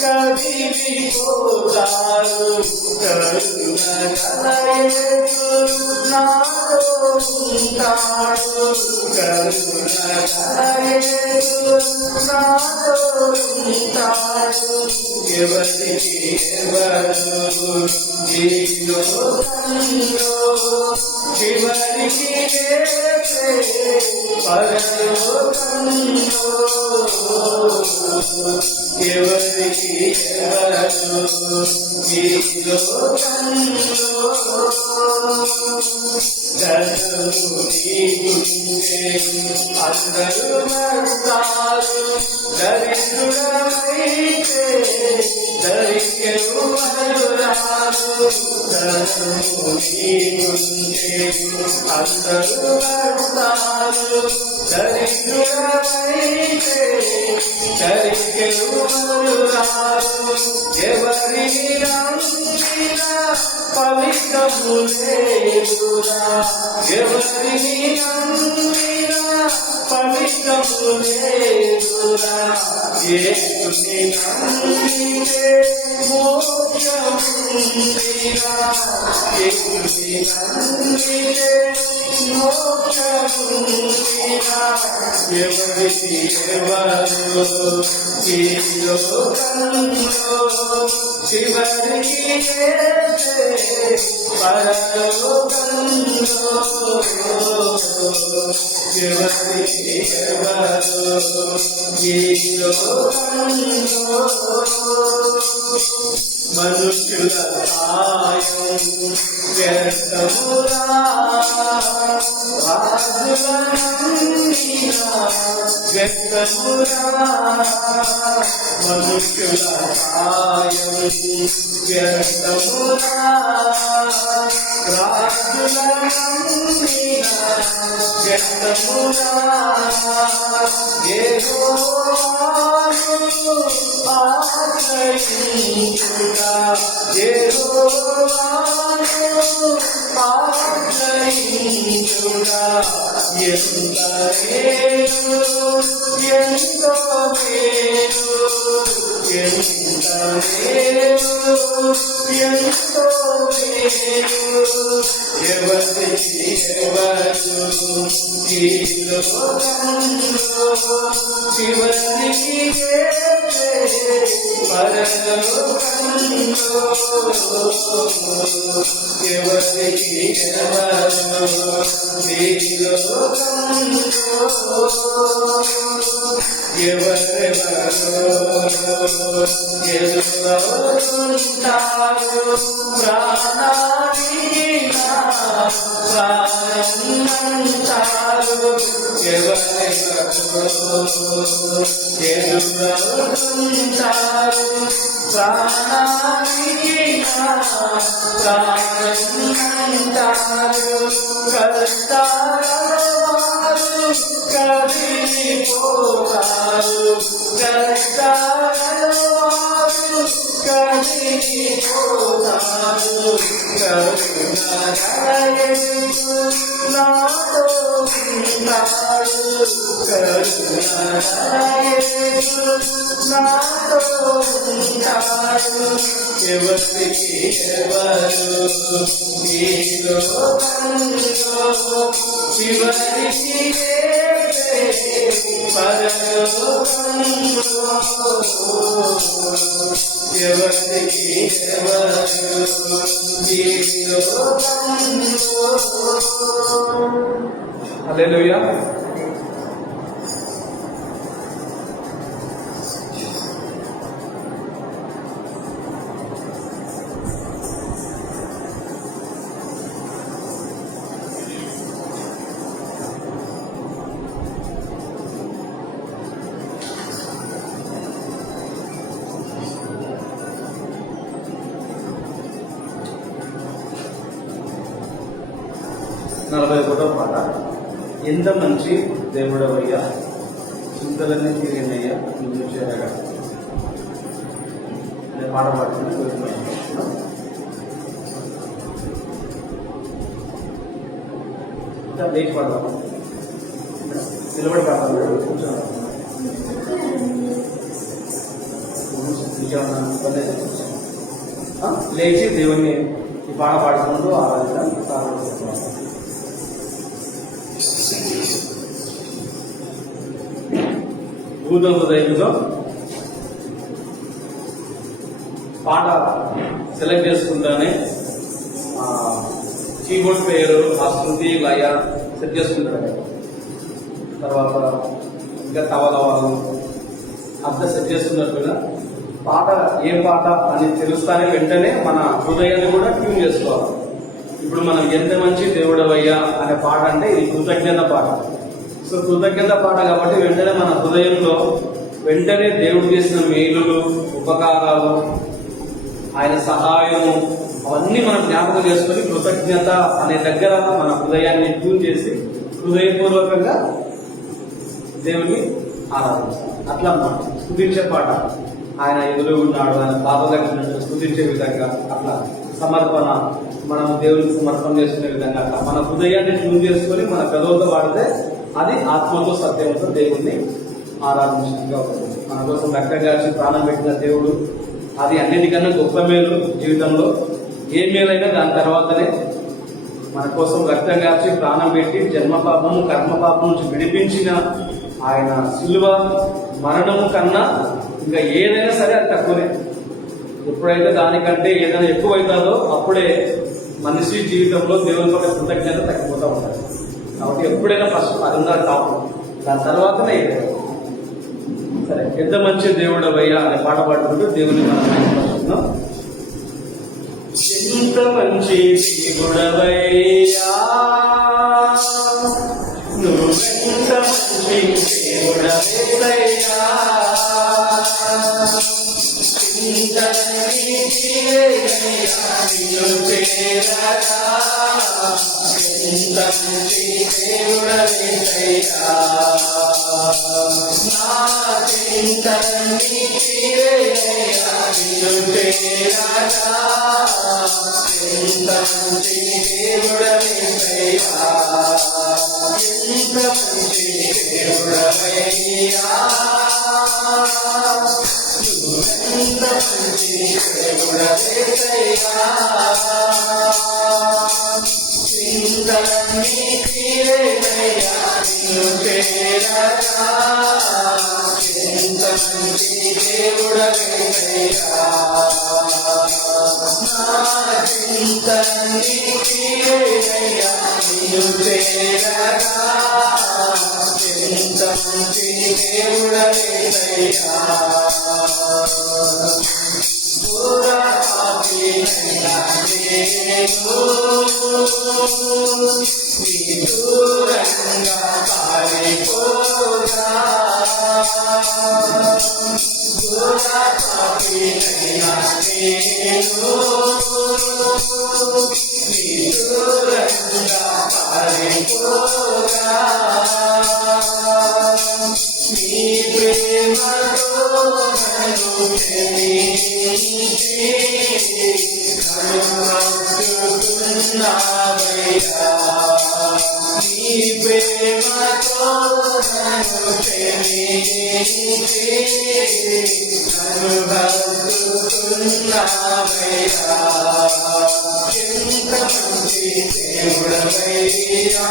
కదిలిపోతారు కరుణగలయేసు నాతో ఉంటాడు కరుణగలయేసు నాతో ఉంటాడు ఎవరికి ఎవరు ఈ లోకంలో చివరికి పరలోకంలో ఎవరికి ఎవరు ఈ లోకంలో ధనము నీకుంటే అందరూ వస్తారు దరిద్రుడమైతే దరికెవ్వరు రారు ధనము నీకుంటే అందరూ వస్తారు దరిద్రుడమైతే దరికెవ్వరు రారు ఎవరిని నమ్మినా ఫలితము లేదురా ఎవరిని నమ్మినా ఫలితము లేదురా యేసుని నమ్మితే మోక్షముందిరా యేసుని నమ్మితే మోక్షముందిరా ఎవరికి ఎవరు ఈ లోకంలో చివరికి పరలోకంలో ఎవరికి ఎవరు ఈ లోకంలో మనుషుల సాయం వ్యర్థమురా వ్యర్థమురా మనుషుల సాయం వ్యర్థమురా రాజుల వ్యర్థమురా యెహోవాను ఆశ్రయించుట యెహోవాను ఆశ్రయించుట ఎంత మేలు ఎంతో మేలు ఎంత మేలు ఎంతో మేలు ఎవరికి ఎవరు ఈ లోకంలో చివరికి పరలోకంలో ఎవరికి ఎవరు ఈ లోకంలో ఎవరెవరు ఎదురవుతుంటారు ప్రాణాలీనా ప్రాణంటారు ఎవరెవరు ఎదురవుతుంటారు ప్రాణాలీనా ప్రాణంటారు కష్టాలవారు కదిలిపోతారు కష్టాలవారు కదిలిపోతారు కరుణగలయేసు నాతో ఉంటాడు కరుణగలయేసు నాతో ఉంటాడు ఎవరికి ఎవరు ఈ లోకంలో చివరికి పరలోకంలో ఎవరికి ఎవరు ఈ లోకంలో. హల్లెలూయా. నలభై ఒకటో పాట. ఎంత మంచి దేవుడవయ్యా, చింతలన్నీ తీరినయ్యా నువ్వు చేరగా అనే పాట పాడుతున్నా. లేచి పాడదాం, నిలబడి పాడతాం. ఇంకేమన్నా ఇబ్బంది అయితే లేచి దేవుణ్ణి ఈ పాట పాడుకుంటూ ఆరాధించడం ప్రారంభిస్తున్నాం. భూత హృదయంలో పాట సెలెక్ట్ చేసుకుంటానే కీబోర్డ్ పేరు, ఆ శృతి, లయ సెట్ చేసుకుంటాడు. తర్వాత ఇంకా తవలవాలు అంతా సెట్ చేసుకున్నట్టుగా పాట ఏ పాట అని తెలుస్తానే వెంటనే మన హృదయాన్ని కూడా ట్యూన్ చేసుకోవాలి. ఇప్పుడు మనం ఎంత మంచి దేవుడవయ్యా అనే పాట అంటే ఇది కృతజ్ఞత పాట. సో కృతజ్ఞత పాట కాబట్టి వెంటనే మన హృదయంలో వెంటనే దేవుడు చేసిన మేలులు, ఉపకారాలు, ఆయన సహాయము అవన్నీ మనం జ్ఞాపకం చేసుకొని కృతజ్ఞత అనే దగ్గర మన హృదయాన్ని ట్యూన్ చేసి హృదయపూర్వకంగా దేవుని ఆరాధించాలి. అట్లా స్తుతించే పాట, ఆయన ఎదురు ఉన్నాడు, ఆయన పాపలకి స్తుతించే విధంగా అట్లా సమర్పణ, మనం దేవునికి సమర్పణ చేసుకునే విధంగా అట్లా మన హృదయాన్ని ట్యూన్ చేసుకొని మన పెదవులతో వాడితే అది ఆత్మతో సత్యంతో దేవుణ్ణి ఆరాధించడంగా ఉంటుంది. మన కోసం రక్తం కాల్చి ప్రాణం పెట్టిన దేవుడు, అది అన్నిటికన్నా గొప్ప మేలు. జీవితంలో ఏ మేలైనా దాని తర్వాతనే మన కోసం రక్తం కాల్చి ప్రాణం పెట్టి జన్మ పాపము కర్మ పాపం నుంచి విడిపించిన ఆయన శిలువ మరణము కన్నా ఇంకా ఏదైనా సరే అది తక్కువనే. ఎప్పుడైతే దానికంటే ఏదైనా ఎక్కువ అవుతుందో అప్పుడే మనిషి జీవితంలో దేవుని పట్ల కృతజ్ఞత తగ్గిపోతూ ఉంటుంది. కాబట్టి ఎప్పుడైనా ఫస్ట్ అది ఉండాలి టాప్, దాని తర్వాతనే ఏదైనా. సరే, ఎంత మంచి దేవుడవయ్యా అనే పాట పాడుకుంటూ దేవుని మనం ఎంత మంచి దేవుడవయ్యా, నువ్వెంత మంచి దేవుడవయ్యా, ఎంత మంచి దేవుడవయ్యా, నా చింతని తీరేయా నిన్ను చేరగా, ఎంత మంచి దేవుడవయ్యా, ఎంత మంచి దేవుడవయ్యా, ఎంత మంచి దేవుడవయ్యా, చింతని తీరేయా నిన్ను చేరగా, ఎంత మంచి దేవుడవయ్యా, నా చింతని తీరేయా నిన్ను చేరగా, ఎంత మంచి దేవుడవయ్యా, దూరపాపినైనా నేను నీ దూరంగా పారిపోగా, దూరపాపినైనా నేను నీ దూరంగా పారిపోగా, నీ ప్రేమతో నన్ను ప్రేమించి నన్ను హత్తుకున్నావయ్యా, నీ ప్రేమతో నన్ను ప్రేమించి నన్ను హత్తుకున్నావయ్యా, ఎంత మంచి దేవుడవయ్యా,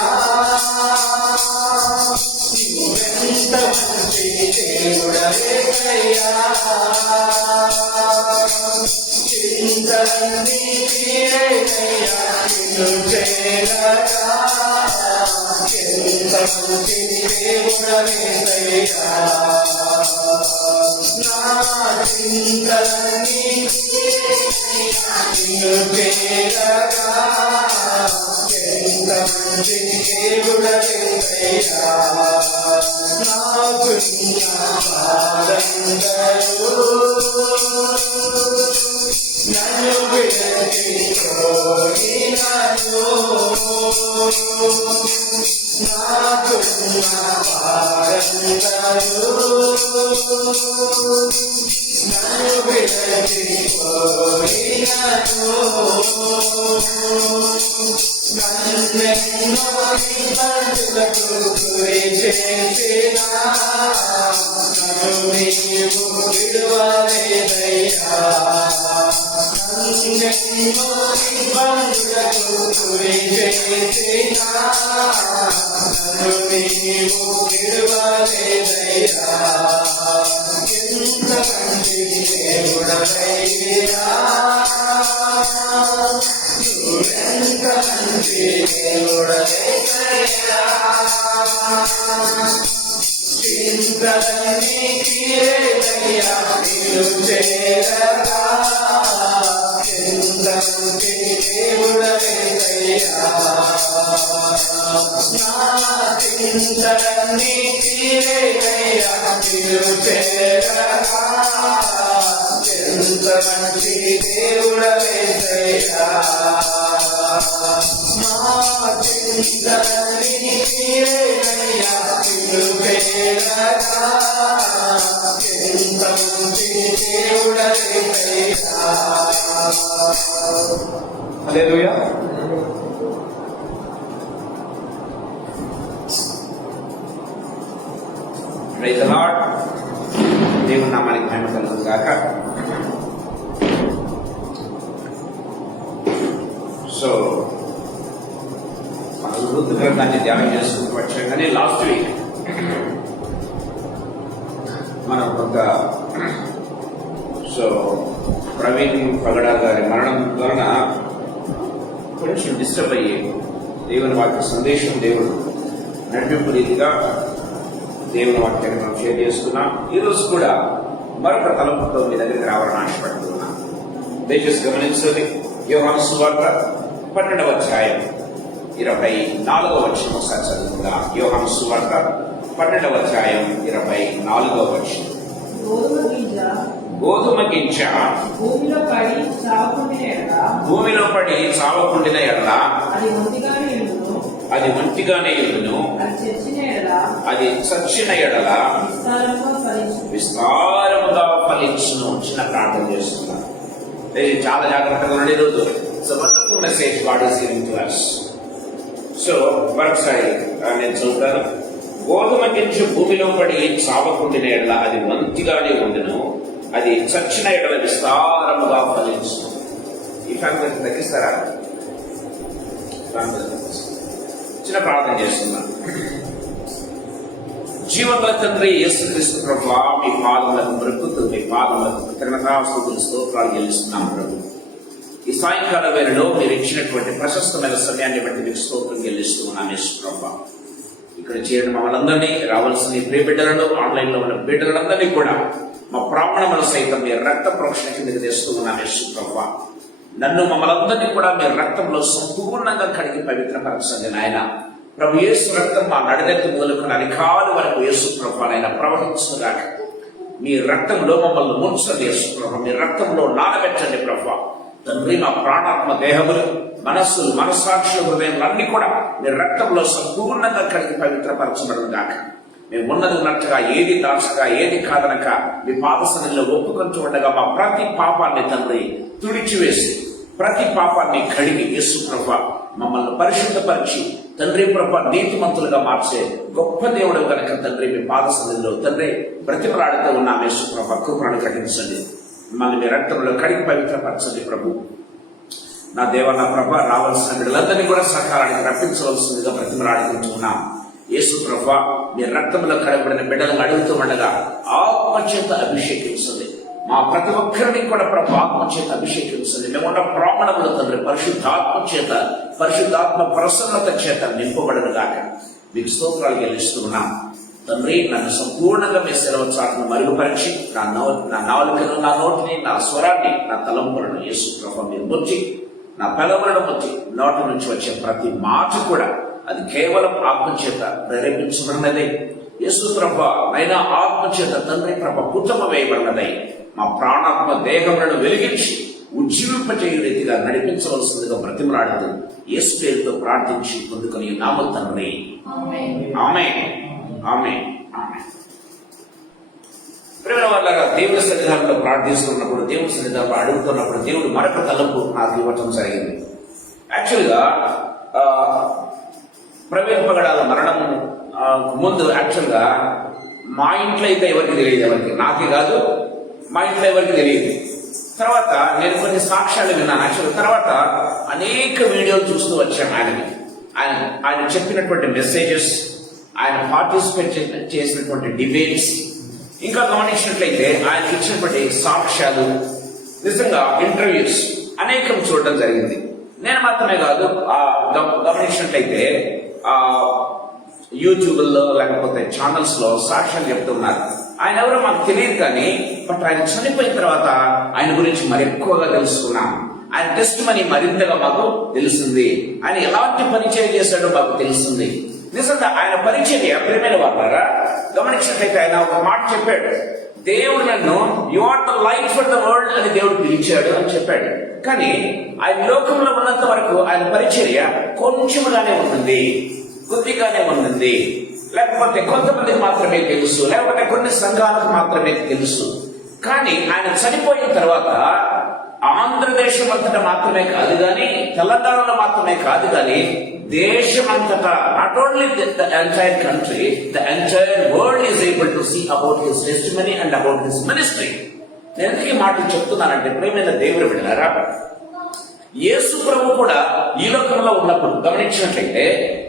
నువ్వెంత మంచి దేవుడవయ్యా, చింతని తీరేయా నిన్ను చేరగా, ఎంత మంచి దేవుడవయ్యా, నా చింతని తీరేయా నిన్ను చేరగా, ఎంత మంచి దేవుడవయ్యా, నాకున్న బాధందరూ నన్ను విడచిపోయినను, నాకున్న బాధందరూ నన్ను విడచిపోయినను, నన్నెన్నో ఇబ్బందులకు గురి చేసినా నన్ను నీవు విడువలేదయ్యా, ఎన్నెన్నో ఇబ్బందులకు గురి చేసినా నన్ను నీవు విడువలేదయ్యా. ఎంత మంచి దేవుడవయ్యా, ఎంత మంచి దేవుడవయ్యా. చింతలన్నీ తీరేదయ్యా నిన్ను చేరగా, ఎంత మంచి దేవుడవయ్యా. నా చింతలన్నీ తీరేదయ్యా నిన్ను చేరగా, ఎంత మంచి దేవుడవయ్యా. మా చింతలన్నీ తీరేదయ్యా నిన్ను చేరగా, ఎంత మంచి దేవుడవయ్యా. హల్లెలూయా. Praise the lord. దేవుని నామానికి మహిమ కలుగును గాక. సో మన వృద్ధి గ్రంథాన్ని ధ్యానం చేసుకుంటూ వచ్చాం. కానీ లాస్ట్ వీక్ మనం కొంత ప్రవీణ్ పగడా గారి మరణం వలన కొంచెం డిస్టర్బ్ అయ్యి దేవుని వాక్య సందేశం దేవుడు నడిపింపు రీతిగా దేవుని వాక్యాన్ని మనం షేర్ చేసుకున్నాం. ఈరోజు కూడా మరొక తలంపుతో మీ దగ్గరికి రావాలని ఆశపడుతున్నాం. దయచేసి గమనించండి. యోహాను సువార్త 12వ అధ్యాయం 24వ వచనం ఒకసారి చదువుకుందా. యోహాను సువార్త 12వ అధ్యాయం 24వ వచనం. గోధుమ గింజ భూమిలో పడి చావకుండిన ఎడల అది ఒంటిగానే ఉండును, అది చచ్చిన ఎడల విస్తారముగా ఫలించును. చిన్న ప్రార్థన చేస్తున్నాను. చాలా జాగ్రత్తగా ఉండే రోజు. So wonderful message God is giving to us. So మరొకసారి నేను చదువుతాను. గోధుమ గింజ భూమిలో పడి చావకుండిన ఎడల అది ఒంటిగానే ఉండును, అది చచ్చిన ఎడల విస్తారముగా ఫలించును. ఈ ఫ్యామిలీ తగ్గిస్తారా? చిన్న ప్రార్థన చేస్తున్నాను. జీవంగల తండ్రి యేసుక్రీస్తు ప్రభువా, మీ పాదములకు మొక్కుతూ మీ పాదములకు కృతజ్ఞతాస్తుతులు స్తోత్రాలు చెల్లిస్తున్నాం ప్రభు. ఈ సాయంకాల వేళలో మీరు ఇచ్చినటువంటి ప్రశస్తమైన సమయాన్ని బట్టి మీకు స్తోత్రం చెల్లిస్తూ ఉన్నాం యేసు ప్రభువా. ఇక్కడ చేరిన మమ్మల్ని రావాల్సిన ప్రియ బిడ్డలను, ఆన్లైన్ లో ఉన్న బిడ్డలందరినీ కూడా మా ప్రాణములు సైతం మీ రక్త ప్రోక్షణ కిందకి తెస్తూ ఉన్నాం యేసు ప్రభువా. నన్ను మమ్మల్ందరినీ కూడా మీ రక్తంలో సంపూర్ణంగా కడిగి పవిత్రపరచండి నాయన. ప్రభు యేసు రక్తం మా నడినెత్తి మొదలుకున్న అధికారుల వరకు యేసు ప్రభు నాయన ప్రవహించుగాక. మీ రక్తంలో మమ్మల్ని ముంచండి యేసు ప్రభు, మీ రక్తంలో నానబెట్టండి ప్రభు. తండ్రి, మా ప్రాణాత్మ దేహములు, మనస్సులు, మనస్సాక్షుల హృదయములన్నీ కూడా మీ రక్తంలో సంపూర్ణంగా కడిగి పవిత్రపరచబడను గాక. మేము ఉన్నది ఉన్నట్టుగా, ఏది దాచక, ఏది కాదనక మీ పాద సన్నిధిలో ఒప్పుకుంటూ ఉండగా మా ప్రతి పాపాన్ని తండ్రి తుడిచివేసి, ప్రతి పాపాన్ని కడిగి యేసు ప్రభు మమ్మల్ని పరిశుద్ధపరిచి తండ్రి ప్రభు నీతిమంతులుగా మార్చే గొప్ప దేవుడు కనుక తండ్రి మీ పాద సన్నిధిలో తండ్రి బ్రతిమలాడుతూ ఉన్నాం యేసు ప్రభు. కృపను గ్రహించండి. మమ్మల్ని మీ రక్తంలో కడిగి పవిత్రపరచండి ప్రభు. నా దేవ, నా ప్రభ, రావాల్సిన బిడ్డలందరినీ కూడా సకాలానికి రప్పించవలసిందిగా బ్రతిమలాడుకుంటూ ఉన్నాం యేసు ప్రభు. మీ రక్తంలో కడగబడిన బిడ్డలను అడుగుతూ ఉండగా ఆత్మచేత అభిషేకించండి. మా ప్రతి ఒక్కరిని కూడా ప్రభు ఆత్మచేత అభిషేకించండి. మేమున్న ప్రాణములు తండ్రి పరిశుద్ధాత్మ చేత, పరిశుద్ధాత్మ ప్రసన్నత చేత నింపబడను గాక. మీకు స్తోత్రాలు చెల్లిస్తూ ఉన్నాం తండ్రి. నన్ను సంపూర్ణంగా మీ సెలవు చాటును మరుగుపరిచి నా నాలుకను, నా నోటిని, నా స్వరాన్ని, నా తలంపులను యేసు ప్రభు మీరు ముచ్చి, నా పెదవులను ముచ్చి, నోటి నుంచి వచ్చే ప్రతి మాట కూడా అది కేవలం ఆత్మచేత ప్రేరేపించబడినదే యేసు ప్రభు అయినా ఆత్మచేత తండ్రి ప్రభ పుట్టమ వేయబడినదై మా ప్రాణాత్మ దేహములను వెలిగించి ఉజ్జీవింపజేయ రీతిగా నడిపించవలసిందిగా బ్రతిమలాడుతూ యేసు పేరుతో ప్రార్థించి పొందుకొని నామ తండ్రి ఆమేన్, ఆమేన్, ఆమేన్. ప్రియమైన వారులారా, దేవుని సన్నిధానంలో ప్రార్థిస్తున్నప్పుడు, దేవుని సన్నిధానంలో అడుగుతున్నప్పుడు దేవుడు మరొక తలంపు నాకు ఇవ్వటం జరిగింది. యాక్చువల్గా ప్రవీణ్ పగడాల మరణం ముందు యాక్చువల్గా మా ఇంట్లో అయితే ఎవరికి తెలియదు, ఎవరికి, నాకే కాదు మా ఇంట్లో ఎవరికి తెలియదు. తర్వాత నేను కొన్ని సాక్ష్యాలు విన్నాను. యాక్చువల్ తర్వాత అనేక వీడియోలు చూస్తూ వచ్చాను ఆయన చెప్పినటువంటి మెసేజెస్, ఆయన పార్టిసిపేట్ చేసినటువంటి డిబేట్స్, ఇంకా గమనించినట్లయితే ఆయనకి ఇచ్చినటువంటి సాక్ష్యాలు, నిజంగా ఇంటర్వ్యూస్ అనేకం చూడడం జరిగింది. నేను మాత్రమే కాదు, గమనించినట్లయితే యూట్యూబ్లో లేకపోతే ఛానల్స్ లో సాక్ష్యాలు చెప్తున్నారు. ఆయన ఎవరో మాకు తెలియదు కానీ బట్ ఆయన చనిపోయిన తర్వాత ఆయన గురించి మరి ఎక్కువగా తెలుసుకున్నాం. ఆయన టెస్ట్ మనీ మరింతగా మాకు తెలిసింది. ఆయన ఎలాంటి పరిచయం చేశాడో మాకు తెలుస్తుంది. నిజంగా ఆయన పరిచర్య ప్రేమైన వారా గమనించినట్లయితే ఆయన ఒక మాట చెప్పాడు. దేవుడు నన్ను you are the light for the world అని దేవుడు పిలిచాడు అని చెప్పాడు. కానీ ఆయన లోకంలో ఉన్నంత వరకు ఆయన పరిచర్య కొంచెముగానే ఉంటుంది, కొద్దిగానే ఉంటుంది. లేకపోతే కొంతమందికి మాత్రమే తెలుసు, లేకపోతే కొన్ని సంఘాలకు మాత్రమే తెలుసు. కానీ ఆయన చనిపోయిన తర్వాత ఆంధ్రదేశం అంతటా మాత్రమే కాదు కానీ, తెలంగాణలో మాత్రమే కాదు కానీ, దేశమంతటా, not only the entire country, the entire world is able to see about his testimony and about his ministry. నేను ఎందుకు ఈ మాటలు చెప్తున్నానంటే ప్రియమైన దేవుడు బిడ్డలారా, యేసు ప్రభు కూడా ఈ లోకంలో ఉన్నప్పుడు గమనించినట్లయితే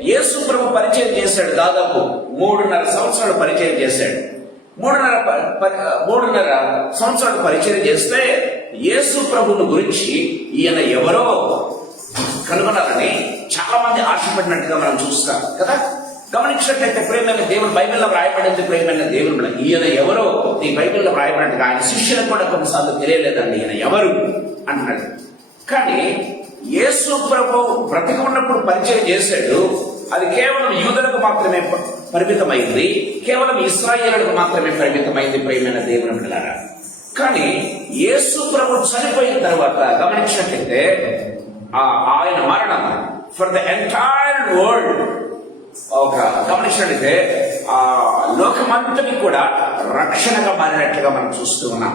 యేసు ప్రభు పరిచయం చేశాడు. దాదాపు 3.5 సంవత్సరాలు పరిచయం చేశాడు. 3.5 సంవత్సరాలు పరిచయం చేస్తే యేసు ప్రభుని గురించి ఈయన ఎవరో కనుగొనాలని చాలా మంది ఆశపడినట్టుగా మనం చూస్తాం కదా. గమనించినట్లయితే ప్రేమైన దేవుడు బైబిల్లో వ్రాయబడింది. ప్రేమైన దేవుడు ఈయన ఎవరో ఈ బైబిల్లో వ్రాయబడినట్టుగా ఆయన శిష్యులకు కూడా కొన్నిసార్లు తెలియలేదండి ఈయన ఎవరు అంటున్నాడు. కానీ యేసు ప్రభు బ్రతికి ఉన్నప్పుడు పరిచయం చేశాడు. అది కేవలం యూదులకు మాత్రమే పరిమితమైంది, కేవలం ఇశ్రాయేలులకు మాత్రమే పరిమితమైంది ప్రియమైన దేవుని బిడ్డలారా. కానీ యేసు ప్రభు చనిపోయిన తర్వాత గమనించినట్లయితే ఆయన మరణం ఫర్ ద ఎంటైర్ వరల్డ్ ఒక గమనించినట్లయితే లోకమంతటి కూడా రక్షణగా మారినట్లుగా మనం చూస్తూ ఉన్నాం.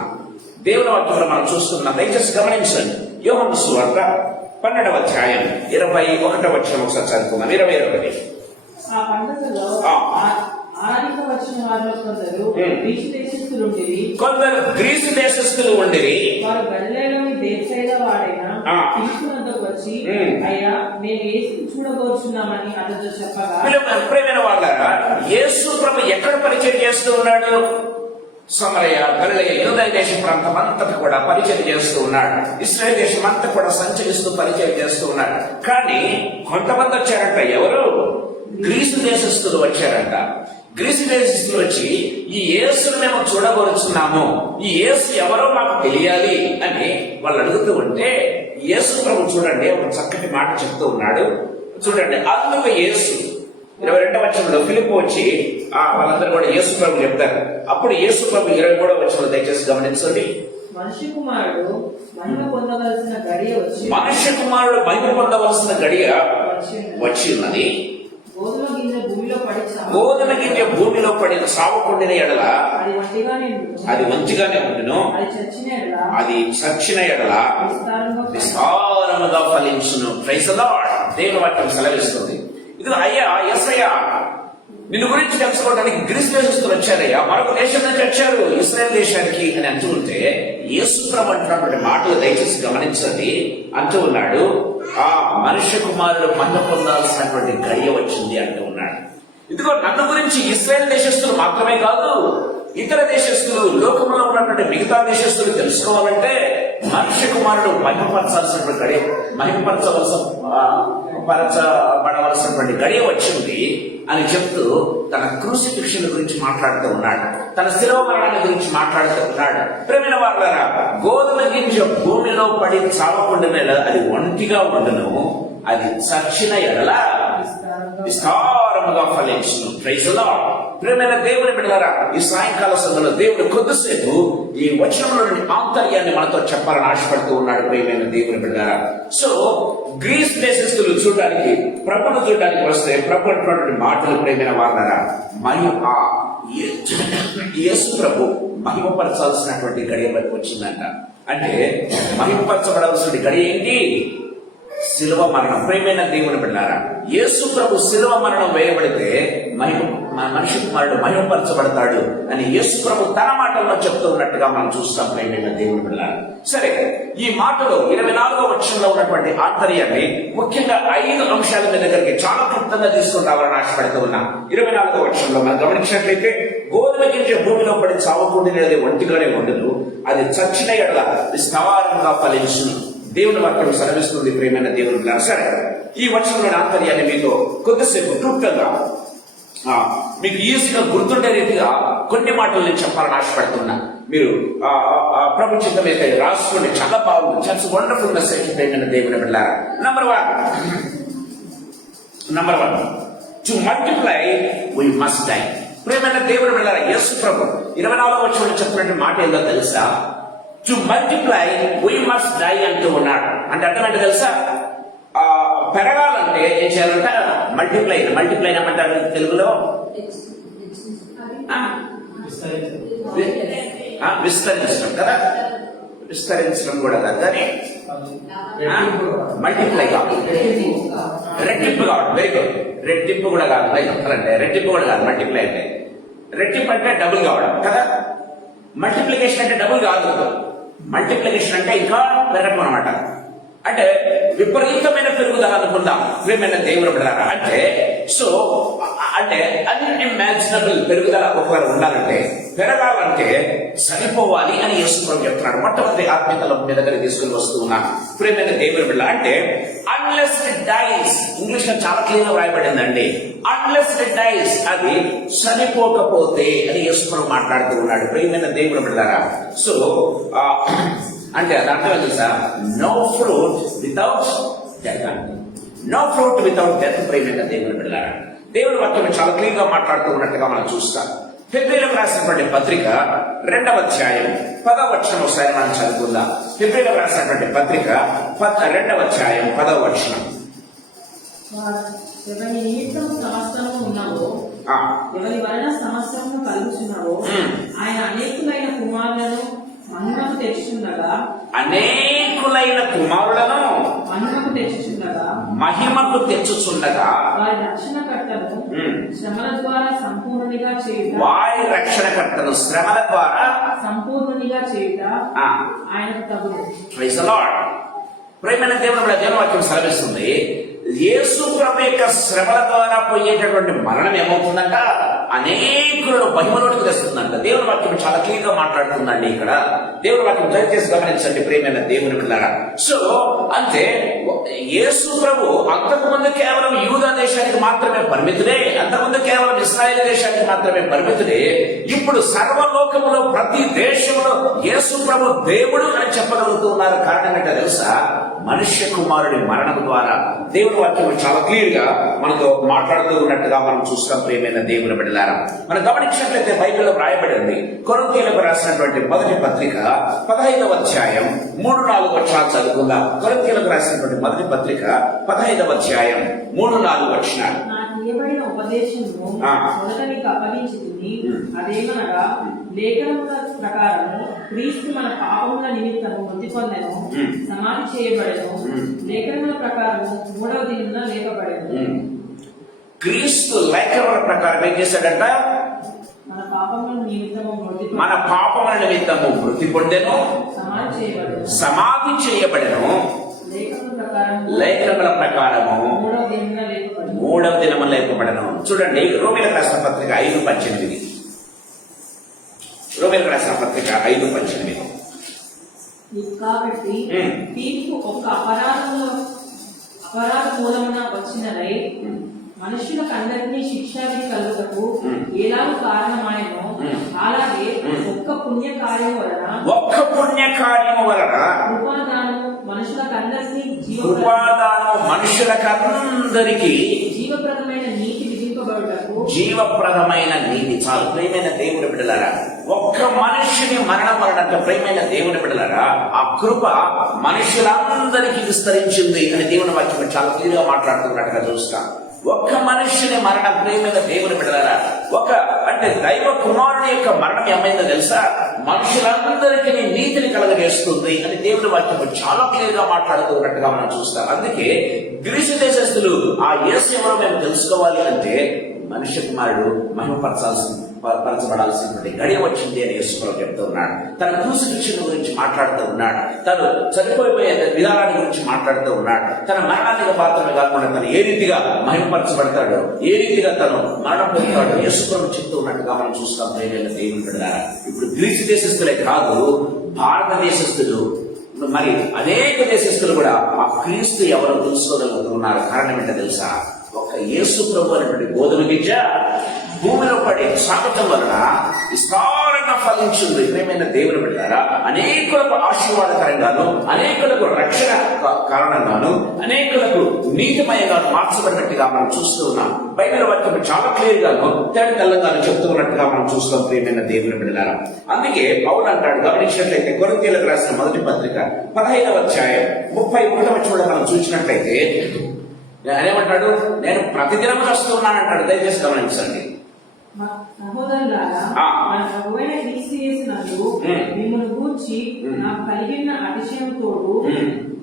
దేవుని వాక్యంలో మనం చూస్తున్నాం. దయచేసి గమనించండి. యోహాను సువార్త 12వ అధ్యాయం 21వ వచనం ఒకసారి చదువుకుందాం. 21. ఆ పండుగలో ఆదిక వచ్చిన వారిలో కొందరు గ్రీసు దేశస్థులు ఉండిరి. వారు గలిలయలోని బేత్సయిదా వాడైన ఫిలిప్పు వద్దకు వచ్చి, అయ్యా మేము యేసుని చూడబోతున్నామని అతనితో చెప్పగా, ప్రియమైన వాళ్ళారా, యేసు ప్రభు ఎక్కడ పరిచయం చేస్తూ ఉన్నాడు? సమరయ, గలిలయ, యూదయ దేశ ప్రాంతం అంతటా కూడా పరిచయం చేస్తూ ఉన్నాడు. ఇశ్రాయేల్ దేశం అంతా కూడా సంచరిస్తూ పరిచయం చేస్తూ ఉన్నాడు. కానీ కొంతమంది వచ్చారంట. ఎవరు? గ్రీసు దేశస్తులు వచ్చారంట. గ్రీసు దేశస్తులు వచ్చి ఈ యేసును మేము చూడబోతున్నాము, ఈ యేసు ఎవరో మాకు తెలియాలి అని వాళ్ళు అడుగుతూ ఉంటే యేసు ప్రభు చూడండి ఒక చక్కటి మాట చెప్తూ ఉన్నాడు. చూడండి, అందుకు యేసు 22వ వచనంలో ఫిలిప్పు వచ్చి వాళ్ళందరూ కూడా యేసు ప్రభు చెప్తారు. అప్పుడు యేసు ప్రభు 23వ వచనంలో దయచేసి గమనించండి. మనిషి కుమారుడు మహిమ పొందవలసిన గడియ వచ్చి ఉన్నది. గోధుమ గింజ భూమిలో పడిన సావకుండిన ఎడల అది మంచిగానే ఉండును, అది చచ్చిన ఎడల విస్తారముగా ఫలించును. Praise the lord. దేవుని వాక్యం సెలవిస్తుంది. ఇది అయ్యా యేసయ్యా నిన్ను గురించి తెలుసుకోవడానికి గ్రీసు దేశస్తులు వచ్చారయ్యా, మరొక దేశం నుంచి వచ్చారు ఇశ్రాయేల్ దేశానికి అని అంటూ ఉంటే యేసు ప్రభు అంటున్నటువంటి మాటలు దయచేసి గమనించండి. అంటూ ఉన్నాడు, ఆ మనుష్య కుమారుడు మహిమ పొందాల్సినటువంటి గడియ వచ్చింది అంటూ ఉన్నాడు. ఇదిగో నన్ను గురించి ఇశ్రాయేల్ దేశస్తులు మాత్రమే కాదు, ఇతర దేశస్తులు, లోకంలో ఉన్నటువంటి మిగతా దేశస్తులు తెలుసుకోవాలంటే మనుష్య కుమారుడు మహిమపరచాల్సినటువంటి గడియ, మహిమపరచబడవలసినటువంటి గడియ వచ్చింది అని చెప్తూ తన క్రూసిఫిక్షన్ గురించి మాట్లాడుతూ ఉన్నాడు, తన శిలువ మరణాన్ని గురించి మాట్లాడుతూ ఉన్నాడు. ప్రేమైన వారులారా, గోధుమ గింజ భూమిలో పడి చావకుండా అది ఒంటిగా ఉండును, అది చచ్చిన ఎడల విస్తారముగా ఫలించును. Praise the lord. ప్రియమైన దేవుని బిడ్డలారా, ఈ సాయంకాల సమయంలో దేవుడు కొద్దిసేపు ఈ వచనంలోని ఆంతర్యాన్ని మనతో చెప్పాలని ఆశపడుతూ ఉన్నాడు. ప్రియమైన దేవుని బిడ్డలారా, సో గ్రీస్ దేశస్తులు చూడడానికి, ప్రభును చూడడానికి వస్తే ప్రభు అంటున్నటువంటి మాటలు ప్రియమైన వారులారా, యేసు ప్రభు మహిమపరచాల్సినటువంటి గడియ వచ్చిందంట. అంటే మహిమపరచబడాల్సిన గడియ ఏంటి? శిలువ మరణం. ప్రియమైన దేవుని బిడ్డలారా, యేసు ప్రభు శిలువ మరణం వేయబడితే మనిషి కుమారుడు మహిమపరచబడతాడు అని యేసు ప్రభు తన మాటల్లో చెప్తూ ఉన్నట్టుగా మనం చూస్తాం ప్రియమైన దేవుని బిడ్డలారా. సరే, ఈ మాటలో 24వ వచనంలో ఉన్నటువంటి ఆంతర్యాన్ని ముఖ్యంగా 5 అంశాల మీద దగ్గరికి చాలా క్లుప్తంగా తీసుకుని రావాలని ఆశపడుతూ ఉన్నాం. 24వ వచనంలో మనం గమనించినట్లయితే, గోధుమ గింజ భూమిలో పడి చావకుండినది ఒంటిగానే ఉండదు, అది చచ్చిన ఎడల విస్తారంగా ఫలించును. దేవుని వాక్యం సెలవిస్తుంది ప్రియమైన దేవుని బిడ్డలారా. సరే, ఈ వచనంలోని ఆంతర్యాన్ని మీతో కొద్దిసేపు క్లుప్తంగా మీకు ఈజీగా గుర్తుండే రీతిగా కొన్ని మాటలు నేను చెప్పాలని ఆశపడుతున్నా. మీరు ప్రభు చిత్తమైతే రాసుకోండి, చాలా బాగుంది. చాలా వండర్ఫుల్ మెసేజ్ ప్రియమైన దేవుని బిడ్డలారా. Number 1, to multiply we must die. ప్రియమైన దేవుని బిడ్డలారా, యేసు ప్రభు 24వ వచనంలో చెప్పినట్టు మాట ఏదో తెలుసా? To multiply we must die అంటూ ఉన్నాడు. అంటే అర్థమంటే తెలుసా? పెరగాలంటే ఏం చేయాలంట? మల్టిప్లై ఏమంటారు తెలుగులో? విస్తరించడం కదా. విస్తరించడం కూడా కాదు, కానీ మల్టిప్లై కాదు, రెట్టింపు కావడం. Very good. రెట్టింపు కూడా కాదు, చెప్పాలంటే రెట్టింపు కూడా కాదు. మల్టిప్లై అంటే రెట్టింపు అంటే డబుల్ కావడం కదా. మల్టిప్లికేషన్ అంటే డబుల్ కాదు. మల్టిప్లికేషన్ అంటే ఇంకా పెరగడం అనమాట. అంటే విపరీతమైన పెరుగుదల అనుకుందాం ప్రియమైన దేవుని బిడ్డలారా. అంటే అన్ఇమాజినబుల్ పెరుగుదల ఒకవేళ ఉండాలంటే, పెరగాలంటే సరిపోవాలి అని యేసు ప్రభు చెప్తున్నాడు. మొట్టమొదటి ఆత్మీయతలో మీ దగ్గర తీసుకుని వస్తూ ఉన్నాను ప్రియమైన దేవుని బిడ్డ. అంటే అన్లెస్ ఇట్ డైస్, ఇంగ్లీష్ లో చాలా క్లియర్ గా వ్రాయబడిందండి. అన్లెస్ ఇట్ డైస్, అది చనిపోకపోతే అని యేసు ప్రభు మాట్లాడుతూ ఉన్నాడు ప్రియమైన దేవుని బిడ్డలారా. సో అంటే అది అర్థం తెలుసా? No fruit without death. No fruit without death ప్రియమైన దేవుని బిడ్డలారా. దేవుని వాక్యం చాలా క్లియర్ గా మాట్లాడుతూ ఉన్నట్టుగా మనం చూస్తాం. ఫిబ్రవరికి రాసినటువంటి పత్రిక 2వ అధ్యాయం 10వ వచనం ఒకసారి మనం చదువుకుందాం. ఫిబ్రవరికి రాసినటువంటి పత్రిక 2వ అధ్యాయం 10వ వచనం. ఎవరి నిమిత్తం సమస్తము ఉన్నావో, ఎవరి వలన సమస్తము కలుగుచున్నావో, ఆయన అనేకులైన కుమారులను మహిమకు తెచ్చుచుండగా, అనేకులైన కుమారులను మహిమకు తెచ్చుచుండగా, వారి రక్షణకర్తను శ్రమల ద్వారా సంపూర్ణునిగా చేయుట ఆయనకు తగును. Praise the lord. ప్రియమైన దేవుని వాక్యం సెలవిస్తుంది, యేసు ప్రభు యొక్క శ్రమల ద్వారా పోయేటటువంటి మరణం ఏమవుతుందంట? అనేకులను మహిమలోనికి తెస్తుందంట. దేవుని వాక్యం చాలా క్లియర్ గా మాట్లాడుతుందండి ఇక్కడ. దేవుని వాక్యం దయచేసి గమనించండి ప్రియమైన దేవుని బిడ్డలారా. సో అంటే యేసు ప్రభు అంతకుముందు కేవలం యూదా దేశానికి మాత్రమే పరిమితుడే, అంతకుముందు కేవలం ఇశ్రాయేల్ దేశానికి మాత్రమే పరిమితుడే. ఇప్పుడు సర్వలోకములో ప్రతి దేశంలో యేసు ప్రభు దేవుడు అని చెప్పగలుగుతున్నారు. కారణం ఏంటో తెలుసా? మనుష్య కుమారుడి మరణం ద్వారా. దేవుని వాక్యం చాలా క్లియర్ గా మనతో మాట్లాడుతూ ఉన్నట్టుగా మనం చూస్తాం ప్రియమైన దేవుని బిడ్డలారా. మనం గమనించినట్లయితే బైబిల్లో వ్రాయబడి ఉంది. కొరింథీయులకు రాసినటువంటి మొదటి పత్రిక 15వ అధ్యాయం 3-4 వచనాలు చదువుకుందాం. కొరింథీయులకు రాసినటువంటి మొదటి పత్రిక 15వ అధ్యాయం 3-4 వచనాలు. ఉపదేశము మొదట నీకు అప్పగించింది, అదేమనగా లేఖనముల ప్రకారము క్రీస్తు మన పాపముల నిమిత్తము మృతి పొందెను, సమాధి చేయబడెను, లేఖనముల ప్రకారము 3వ దినమున లేపబడెను. క్రీస్తు లేఖనముల ప్రకారం ఏం చేశాడంట? మన పాపముల నిమిత్తము మృతి పొందెను, సమాధి చేయబడెను, లేఖనముల ప్రకారము 3వ దినమున లేపబడెను. చూడండి, రోమీయులకు రాసిన పత్రిక 5:18. రోమీయులకు రాసిన పత్రిక 5:18. కాబట్టి తీర్పు ఒక అపరాధ మూలమున వచ్చినదై మనుషులకు అందరినీ శిక్షావిధి కలుగుటకు ఎలాగ కారణమాయనో, అలాగే ఒక్క పుణ్యకార్యము వలన కృపాదానము మనుషులకందరికీ జీవప్రదమైన నీతి విధింపబడుటకు. జీవప్రదమైన నీతి చాలు ప్రియమైన దేవుని బిడ్డలారా. ఒక్క మనుషుని మరణం వలన ప్రియమైన దేవుని బిడ్డలారా ఆ కృప మనుషులందరికీ విస్తరించింది అని దేవుని వాక్యం చాలా క్లియర్ గా మాట్లాడుతున్నట్టుగా చూస్తాం. ఒక్క మనుష్యుని మరణం ప్రియమైన దేవుని బిడ్డలారా, అంటే దైవ కుమారుని యొక్క మరణం ఏమైందో తెలుసా? మనుషులందరికీ నీతిని కలగజేస్తుంది అని దేవుని వాక్యం చాలా క్లియర్ గా మాట్లాడుతున్నట్టుగా మనం చూస్తాం. అందుకే గ్రీసు దేశస్తులు ఆ యేసు ఎవరో మేము తెలుసుకోవాలి అంటే మనుష్య కుమారుడు పరచబడాల్సినటువంటి గడియ వచ్చింది అని యేసుప్రభువు చెప్తూ ఉన్నాడు. తన క్రూసిఫిక్షన్ గురించి మాట్లాడుతూ ఉన్నాడు. తను చనిపోయిపోయే విధానాన్ని గురించి మాట్లాడుతూ ఉన్నాడు. తన మరణానికి మాత్రమే కాకుండా తను ఏ రీతిగా మహిమపరచబడతాడో, ఏ రీతిగా తను మరణం పొందుతాడో యేసుప్రభువు చెప్తూ ఉన్నట్టుగా మనం చూస్తాం. దేవుని బిడ్డలారా, ఇప్పుడు గ్రీసు దేశస్తులే కాదు, భారతదేశస్తులు మరి అనేక దేశస్తులు కూడా ఆ క్రీస్తు ఎవరు తెలుసుకోగలుగుతున్నారు. కారణం ఏంటో తెలుసా? ఒక యేసు ప్రభు అనేటువంటి గోధుమ గింజ భూమిలో పడే స్వాగతం వలన విస్తారంగా ఫలించింది. ప్రేమైన దేవుని బిడ్డలారా, అనేకులకు ఆశీర్వాదకరంగాను, అనేకులకు రక్షణ కారణంగాను, అనేకులకు నీతిమయంగా మార్చబడినట్టుగా మనం చూస్తూ ఉన్నాం. బైబిల్ వాక్యం చాలా క్లియర్ గాను తెల్లగాను చెప్తూ ఉన్నట్టుగా మనం చూస్తాం. ప్రేమైన దేవుని బిడ్డలారా, అందుకే పౌలు అంటాడు, గమనించినట్లయితే కొరింథీయులకు రాసిన మొదటి పత్రిక 15వ అధ్యాయం 31వ వచనంలో మనం చూసినట్లయితే ఏమంటాడు? నేను ప్రతిదినం వస్తూ ఉన్నానంటాడు. దయచేసి గమనించండి. సహోదరులారా, మన ప్రభువైన క్రీస్తు యేసునందు మిమ్మల్ని గూర్చి నాకు కలిగిన అతిశయంతో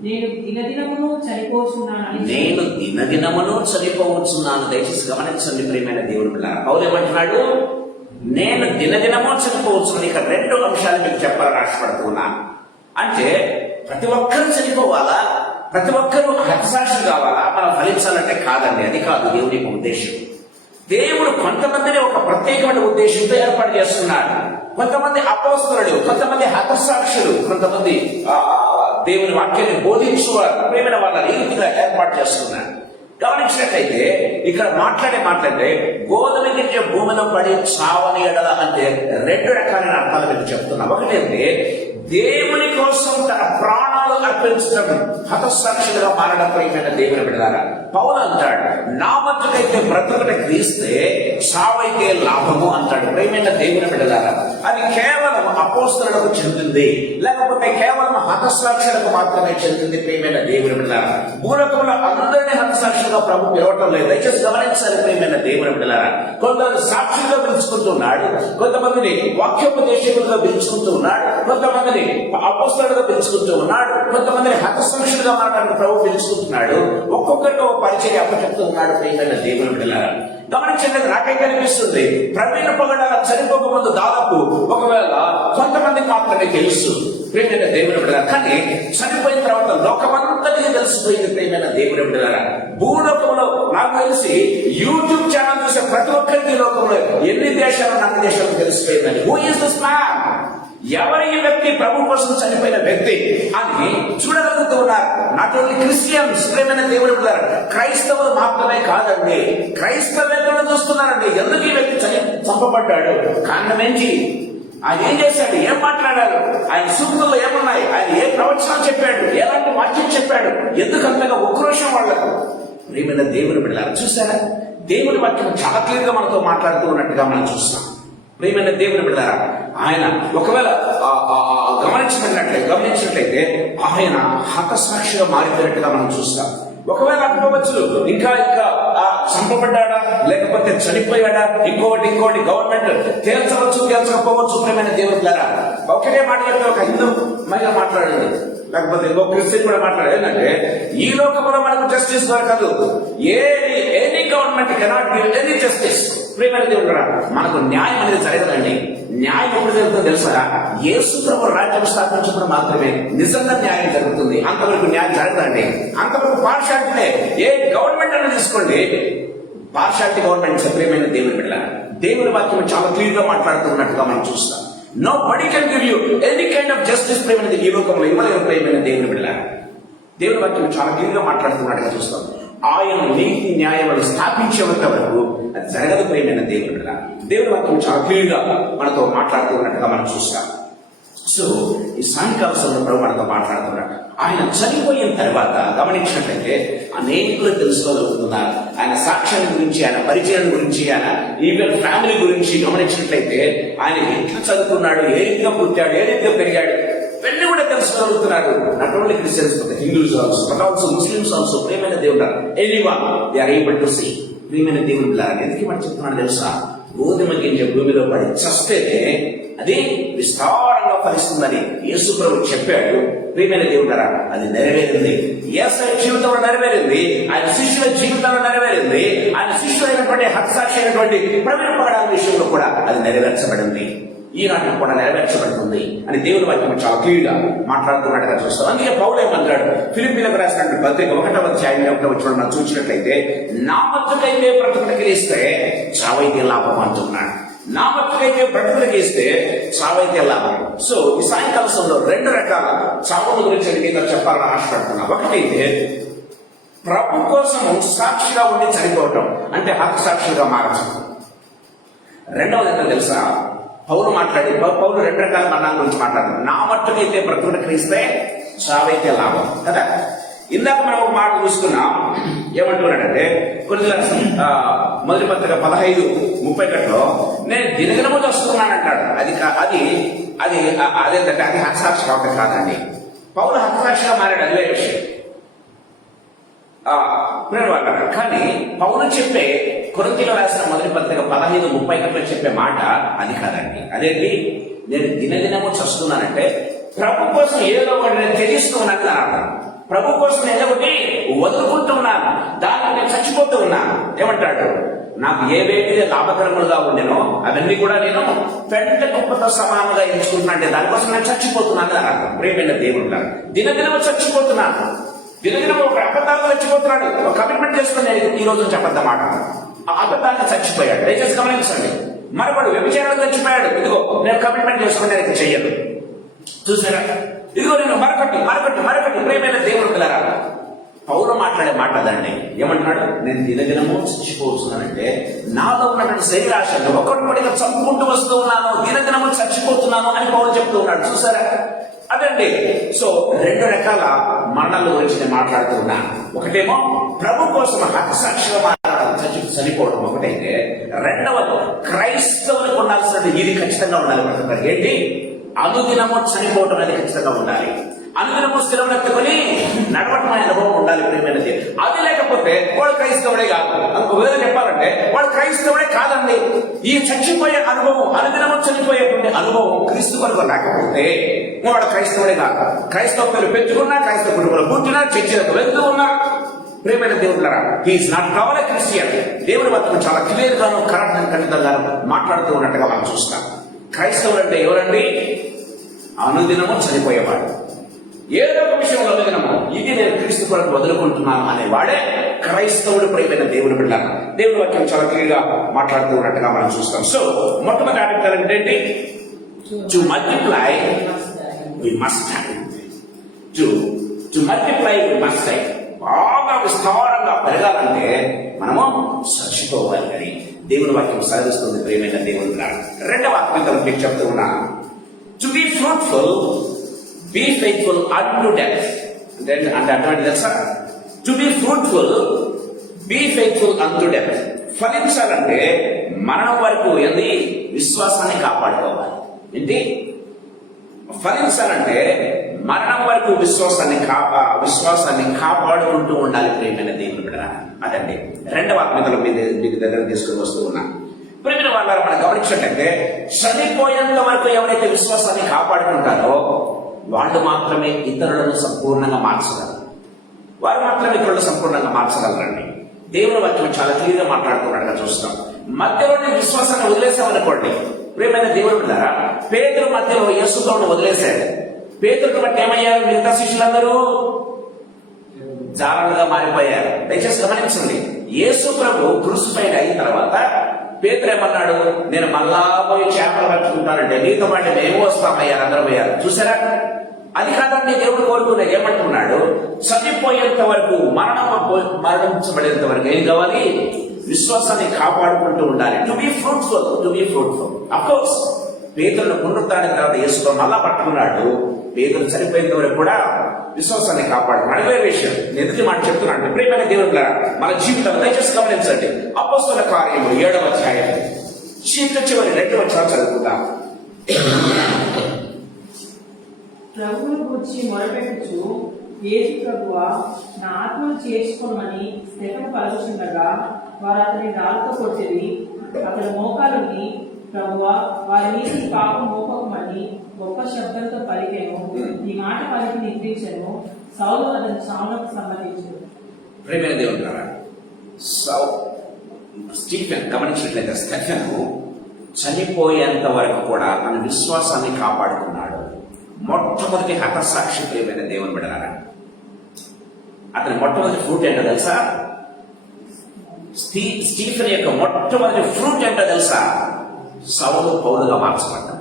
నేను దినదినమును చనిపోవచ్చున్నాను. దయచేసి గమనించండి ప్రియమైన దేవుని పిల్లలారా, పౌలు ఏమంటున్నాడు? నేను దినదినము చనిపోవచ్చున్నాను. ఇక్కడ 2 అంశాలు మీకు చెప్పాలని ఆశపడుతూ ఉన్నాను. అంటే ప్రతి ఒక్కరూ చనిపోవాలా, ప్రతి ఒక్కరూ హతసాక్షి కావాలా, మనం ఫలించాలంటే కాదండి. అది కాదు దేవుని యొక్క ఉద్దేశం. దేవుడు కొంతమందిని ఒక ప్రత్యేకమైన ఉద్దేశంతో ఏర్పాటు చేస్తున్నాడు. కొంతమంది అపోస్తలులు, కొంతమంది హతసాక్షులు, కొంతమంది దేవుని వాక్యాన్ని బోధించువారు, ప్రేమైన వాళ్ళని ఈ రీతిగా ఏర్పాటు చేస్తున్నాడు. గమనించినట్లయితే ఇక్కడ మాట్లాడే గోధుమ గింజ భూమిలో పడి చావని ఎడల అంటే 2 రకాలైన అర్థాలు మీకు చెప్తున్నా. ఒకటంటే దేవుని కోసం తన ప్రాణాలు అర్పించడం, హతసాక్షులుగా మారడం. ప్రియమైన దేవుని బిడ్డలారా, పౌలు అంటాడు, నా మట్టుకైతే బ్రతుకుట క్రీస్తే, చావైతే లాభము అంటాడు. ప్రియమైన దేవుని బిడ్డలారా, అది కేవలం అపోస్తలులకు చెందింది, లేకపోతే కేవలం హతసాక్షులకు మాత్రమే చెందింది. ప్రియమైన దేవుని బిడ్డలారా, భూలోకంలో అందరినీ హతసాక్షులుగా ప్రభు పిలవటం లేదు. దయచేసి గమనించాలి ప్రియమైన దేవుని బిడ్డలారా. కొందరు సాక్షులుగా పిలుచుకుంటున్నాడు, కొంతమందిని వాక్యోపదేశకులుగా పిలుచుకుంటూ ఉన్నాడు, కొంతమందిని అపోస్తలులుగా పిలుచుకుంటూ ఉన్నాడు, కొంతమందిని హతసాక్షులుగా మారడానికి ప్రభు పిలుచుకుంటున్నాడు. ఒక్కొక్కరితో పరిచయం అప్పచెప్తూ ఉన్నాడు. ప్రియమైన దేవుని బిడ్డలారా, గమనించండి, నాకైతే అనిపిస్తుంది ప్రవీణ పొగడాల చనిపోక ముందు దాదాపు ఒకవేళ కొంతమందికి మాత్రమే తెలుసు ప్రియమైన దేవుని బిడ్డలారా. కానీ చనిపోయిన తర్వాత లోకమంతటికి తెలిసిపోయింది. ప్రియమైన దేవుని బిడ్డలారా, భూలోకంలో నాకు తెలిసి యూట్యూబ్ ఛానల్ చూసే ప్రతి ఒక్కరికి లోకంలో ఎన్ని దేశాలు అన్ని దేశాలు తెలిసిపోయిందని. Who is this man? ఎవరి వ్యక్తి ప్రభు కోసం చనిపోయిన వ్యక్తి అని చూడగలుగుతూ ఉన్నారు. నాట్ ఓన్లీ క్రిస్టియన్స్, ప్రియమైన దేవుని బిడ్డలారా, క్రైస్తవులు మాత్రమే కాదండి, క్రైస్తవులు చూస్తున్నారండి. ఎందుకు ఈ వ్యక్తి చంపబడ్డాడు? కారణం ఏంటి? ఆయన ఏం చేశాడు? ఏం మాట్లాడాడు? ఆయన సూక్తుల్లో ఏమున్నాయి? ఆయన ఏ ప్రవచనాలు చెప్పాడు? ఎలాంటి వాక్యం చెప్పాడు? ఎందుకు అంతగా ఉక్రోషం వాళ్లకు? ప్రియమైన దేవుని బిడ్డలారా, చూసారా? దేవుని వాక్యం చాలా క్లియర్ గా మనతో మాట్లాడుతూ ఉన్నట్టుగా మనం చూస్తాం. ప్రియమైన దేవుని బిడ్డలారా, ఆయన ఒకవేళ గమనించినట్లయితే ఆయన హతసాక్షిగా మారిపోయినట్టుగా మనం చూస్తాం. ఒకవేళ అనుకోవచ్చు ఇంకా చంపబడ్డాడా, లేకపోతే చనిపోయాడా, ఇంకోటి గవర్నమెంట్ తేల్చకపోవచ్చు. ప్రియమైన దేవుని బిడ్డలారా, ఒకటే మాట చెప్తే ఒక హిందూ మహిళ మాట్లాడింది, లేకపోతే ఇంకో క్రిస్టియన్ కూడా మాట్లాడారు. ఏంటంటే ఈ లోకంలో మనకు జస్టిస్ దొరకదు, any government cannot give any justice. ప్రియమైన దేవుడు కూడా మనకు న్యాయం అనేది జరగదండి. న్యాయం ఎప్పుడు జరుగుతుందో తెలుసా? యేసు ప్రభు రాజ్యం స్థాపించినప్పుడు మాత్రమే నిజంగా న్యాయం జరుగుతుంది. అంతవరకు న్యాయం జరగదండి. అంతవరకు పార్షాలిటీ. ఏ గవర్నమెంట్ అని తీసుకోండి, పార్షాలిటీ గవర్నమెంట్. ప్రియమైన దేవుని బిడ్డ, దేవుని వాక్యం చాలా క్లియర్ గా మాట్లాడుతున్నట్టుగా మనం చూస్తాం. Nobody can give you any kind of justice. ప్రియమైన ఈ లోకంలో ఇవ్వలేరు. ప్రియమైన దేవుని బిడ్డ, దేవుని వాక్యం చాలా క్లియర్ గా మాట్లాడుతున్నట్టుగా చూస్తాం. ఆయన నీతి న్యాయాలను స్థాపించేంత వరకు అది జరగదు. ప్రియమైన దేవుని బిడ్డ, దేవుని వాక్యం చాలా క్లియర్ గా మనతో మాట్లాడుతున్నట్టుగా మనం చూస్తాం. సో ఈ సాయంకాల సమయంలో ప్రభు మనతో మాట్లాడుతున్నాడు. ఆయన చనిపోయిన తర్వాత గమనించినట్లయితే అనేకులు తెలుసుకోగలుగుతున్నారు ఆయన సాక్ష్యాన్ని గురించి, ఆయన పరిచయం గురించి, ఆయన ఈవెన్ ఫ్యామిలీ గురించి. గమనించినట్లయితే ఆయన ఎట్లా చదువుకున్నాడు, ఏ రీతిగా పుట్టాడు, ఏ రీతిగా పెరిగాడు, ఇవన్నీ కూడా తెలుసుకోగలుగుతున్నాడు. Not only Christians, Hindus also, but also Muslims also. ప్రియమైన దేవుడు, anyone they are able to see. ప్రియమైన దేవుడు, ఎందుకు మనం చెప్తున్నాడు తెలుసా? గోధుమ గింజ భూమిలో పడి చస్తేనే అది విస్తారంగా ఫలిస్తుందని యేసు ప్రభు చెప్పాడు. ప్రియమైన దేవుడారా, అది నెరవేరింది. యేసయ్య జీవితంలో నెరవేరింది, ఆయన శిష్యుల జీవితంలో నెరవేరింది, ఆయన శిష్యులైనటువంటి హతసాక్షి అయినటువంటి ప్రవీణ పగడాల విషయంలో కూడా అది నెరవేర్చబడింది. ఈనాటికి కూడా నెరవేర్చబడుతుంది అని దేవుని వాక్యం చాలా క్లియర్గా మాట్లాడుతున్నట్టుగా చూస్తాం. అందుకే పౌలు ఏమంటాడు, ఫిలిప్పీలకు రాసినటువంటి పత్రిక 1వ అధ్యాయం 1వ వచనం మనం చూసినట్లయితే, నా మట్టుకైతే బ్రతుకుటకి ఇస్తే చావైతే లాభం అంటున్నాడు. నా మట్టుకైతే బ్రతుకులకి ఇస్తే చావైతే లాభం. సో ఈ సాయంకాల సమయంలో 2 రకాల చావుల గురించి నేను చెప్పాలని ఆశపడుతున్నా. ఒకటైతే ప్రభు కోసము సాక్షిగా ఉండి చనిపోవటం, అంటే హతసాక్షిగా మారటం. రెండవది ఏంటో తెలుసా, పౌలు 2 రకాల మరణాల గురించి మాట్లాడుతున్నాడు. నా మట్టుకైతే బ్రతుకుటకి ఇస్తే చావైతే లాభం కదా. ఇందాక మనం ఒక మాట చూసుకున్నాం, ఏమంటున్నాడంటే మొదటి పత్రిక 15:31 నేను దినదినము వస్తున్నానంటాడు. అదేంటంటే అది హతసాక్షి కావటం కాదండి. పౌలు హతసాక్షిగా మారాడు, అదే విషయం. కానీ పౌలు చెప్పే కొరింథీయులకు రాసిన మొదటి పత్రిక 15:31 చెప్పే మాట అది కాదండి. అదేంటి, నేను దినదినము చస్తున్నానంటే ప్రభు కోసం ఏదో ఒకటి నేను త్యజిస్తున్నాను అన్నాను. ప్రభు కోసం ఏదో ఒకటి వదులుకుంటున్నాను, దాన్ని నేను చచ్చిపోతూ ఉన్నాను. ఏమంటాడు, నాకు ఏవేవి లాభకరములుగా ఉండేనో అవన్నీ కూడా నేను పెంట కుప్పతో సమానంగా ఎంచుకుంటున్నా, అంటే దానికోసం నేను చచ్చిపోతున్నాను అన్నాడు. ప్రియమైన దేవుడు, దినదినము చచ్చిపోతున్నాను, దినదినము ఒక అబద్ధాలు చచ్చిపోతున్నాడు. ఒక కమిట్మెంట్ చేసుకుని నేను ఈ రోజు నుంచి అబద్ధం మాట, ఆ అబద్ధాన్ని చచ్చిపోయాడు. దయచేసి గమనించండి. మరొకడు వ్యభిచారాలు చచ్చిపోయాడు. ఇదిగో నేను కమిట్మెంట్ చేసుకుని నేను చెయ్యను. చూసారా, ఇదిగో నేను మరొకటి ప్రియమైన దేవుడు పిల్లరా, పౌలు మాట్లాడే మాట అదండి. ఏమంటున్నాడు, నేను దినదినము చచ్చిపోతున్నానంటే నాలో ఉన్నటువంటి శరీరాశను ఒకటి చంపుకుంటూ వస్తూ ఉన్నాను, దినదినము చచ్చిపోతున్నాను అని పౌలు చెప్తూ ఉన్నాడు. చూసారా, అదండి. సో 2 రకాల మరణాల గురించి నేను మాట్లాడుతూ ఉన్నాను. ఒకటేమో ప్రభు కోసం హతసాక్షిగా చనిపోవడం ఒకటైతే, రెండవది క్రైస్తవులకు ఉండాల్సిన ఇది ఖచ్చితంగా ఉండాలి. ఏంటి, అనుదినము చనిపోవటం అనేది ఖచ్చితంగా ఉండాలి. అనుదినము స్థిరమెత్తుకొని నడవటం అనే అనుభవం ఉండాలి. ప్రియమైనది, అది లేకపోతే వాడు క్రైస్తవుడే కాదు. ఒక విధంగా చెప్పాలంటే వాడు క్రైస్తవుడే కాదండి. ఈ చచ్చిపోయే అనుభవం, అనుదినము చనిపోయేటువంటి అనుభవం క్రీస్తు కొరకు లేకపోతే వాడు క్రైస్తవుడే కాదు. క్రైస్తవ పేరు పెంచుకున్నా, క్రైస్తవ కుటుంబంలో పుట్టినా, చర్చలకు వెళ్తూ ఉన్నా, ప్రియమైన దేవుడులారా, he is not call a Christian. దేవుడి వద్దకు చాలా క్లియర్ గాను ఖండితంగా మాట్లాడుతూ ఉన్నట్టుగా మనం చూస్తాం. క్రైస్తవులు అంటే ఎవరండి, అనుదినము చనిపోయేవాడు. ఏదో ఒక విషయంలో అనుదినము ఇది నేను క్రీస్తు కొరకు వదులుకుంటున్నాను అనేవాడే క్రైస్తవుడు. ప్రియమైన దేవుడు బిడ్డ, దేవుడి వాక్యం చాలా క్లియర్ గా మాట్లాడుతూ ఉన్నట్టుగా మనం చూస్తాం. సో మొట్టమొదటి ఆటంకాలు ఏంటి, to multiply we must have, to multiply we must have. బాగా విస్తారంగా పెరగాలంటే మనము చచ్చిపోవాలి అని దేవుని వాక్యం సాధిస్తుంది. ప్రియమైన దేవుడు, రెండవ ఆత్మీయతను మీకు చెప్తూ ఉన్నాను. To be fruitful, be faithful unto death. అంటే అటువంటి తెలుసా, to be fruitful, be faithful unto death. ఫలించాలంటే మరణం వరకు ఏంది, విశ్వాసాన్ని కాపాడుకోవాలి. ఏంటి, ఫలించాలంటే మరణం వరకు విశ్వాసాన్ని కాపాడుకుంటూ ఉండాలి. ప్రియమైన దేవుని బిడ్డ, అదండి రెండవ ఆత్మీయతలు మీకు దగ్గర తీసుకుని వస్తూ ఉన్నా. ప్రియమైన వాళ్ళారా, మనం గమనించినట్లయితే చనిపోయేంత వరకు ఎవరైతే విశ్వాసాన్ని కాపాడుకుంటారో వాళ్ళు మాత్రమే ఇతరులను సంపూర్ణంగా మార్చగలరు. వారు మాత్రమే ఇతరులను సంపూర్ణంగా మార్చగలరండి. దేవుని వాక్యం చాలా క్లియర్గా మాట్లాడుతున్నట్టుగా చూస్తాం. మధ్యలోనే విశ్వాసాన్ని వదిలేసామనుకోండి, ప్రియమైన దేవుని బిడ్డలారా, పేతురు మధ్యలో యేసుతో వదిలేశాడు. పేతురుని బట్టి ఏమయ్యారు, మిగతా శిష్యులందరూ జాలలుగా మారిపోయారు. దయచేసి గమనించండి, యేసు ప్రభు క్రూసిఫైడ్ అయిన తర్వాత పేతురు ఏమన్నాడు, నేను మళ్ళా పోయి చేపలు పట్టుకుంటానంటే నీతో పాటు మేము వస్తామయ్యారు. అందరూ పోయారు. చూసారా, అది కాదండి దేవుడు కోరుకునేది. ఏమంటున్నాడు, చనిపోయేంత వరకు, మరణించబడేంత వరకు ఏం కావాలి, విశ్వాసాన్ని కాపాడుకుంటూ ఉండాలి. To be fruitful. Of course పేతురును పునరుత్థానం తర్వాత యేసు మళ్ళా పట్టుకున్నాడు. పేతురు చనిపోయేంత వరకు కూడా విశ్వాసాన్ని కాపాడుకున్నాడు. అదే విషయం ఎదుటి మాట చెప్తున్నాడు. ప్రియమైన దేవుడులా, మన జీవితం దయచేసి గమనించండి. అపోస్తలుల కార్యములు 7వ అధ్యాయం చివరి 2 వచనాలు చదువుకుందాం. ప్రభువును గూర్చి మొరపెట్టుచు, యేసు ప్రభువా, నా ఆత్మను చేర్చుకోమని స్టెఫెను పలుకుచుండగా వారు అతని రాళ్ళతో కొట్టిరి. అతని మోకాలుని ప్రభువా, వారి మీద పాపం మోపకమని గొప్ప శబ్దంతో పలికెను. ఈ మాట పలికి నిద్రించెను. సౌలు అతని చావులకు సమ్మతించు. ప్రేమైన దేవుని ద్వారా స్టీఫెన్ గమనించినట్లయితే స్టెఫెను చనిపోయేంత వరకు కూడా తన విశ్వాసాన్ని కాపాడుకున్నాడు. మొట్టమొదటి హతసాక్షి ప్రియమైన దేవుని బిడ్డలారా. అతని మొట్టమొదటి ఫ్రూట్ ఏంటో తెలుసా? స్టీఫెన్ యొక్క మొట్టమొదటి ఫ్రూట్ ఏంటో తెలుసా? సౌలు పౌలుగా మార్చబడ్డం.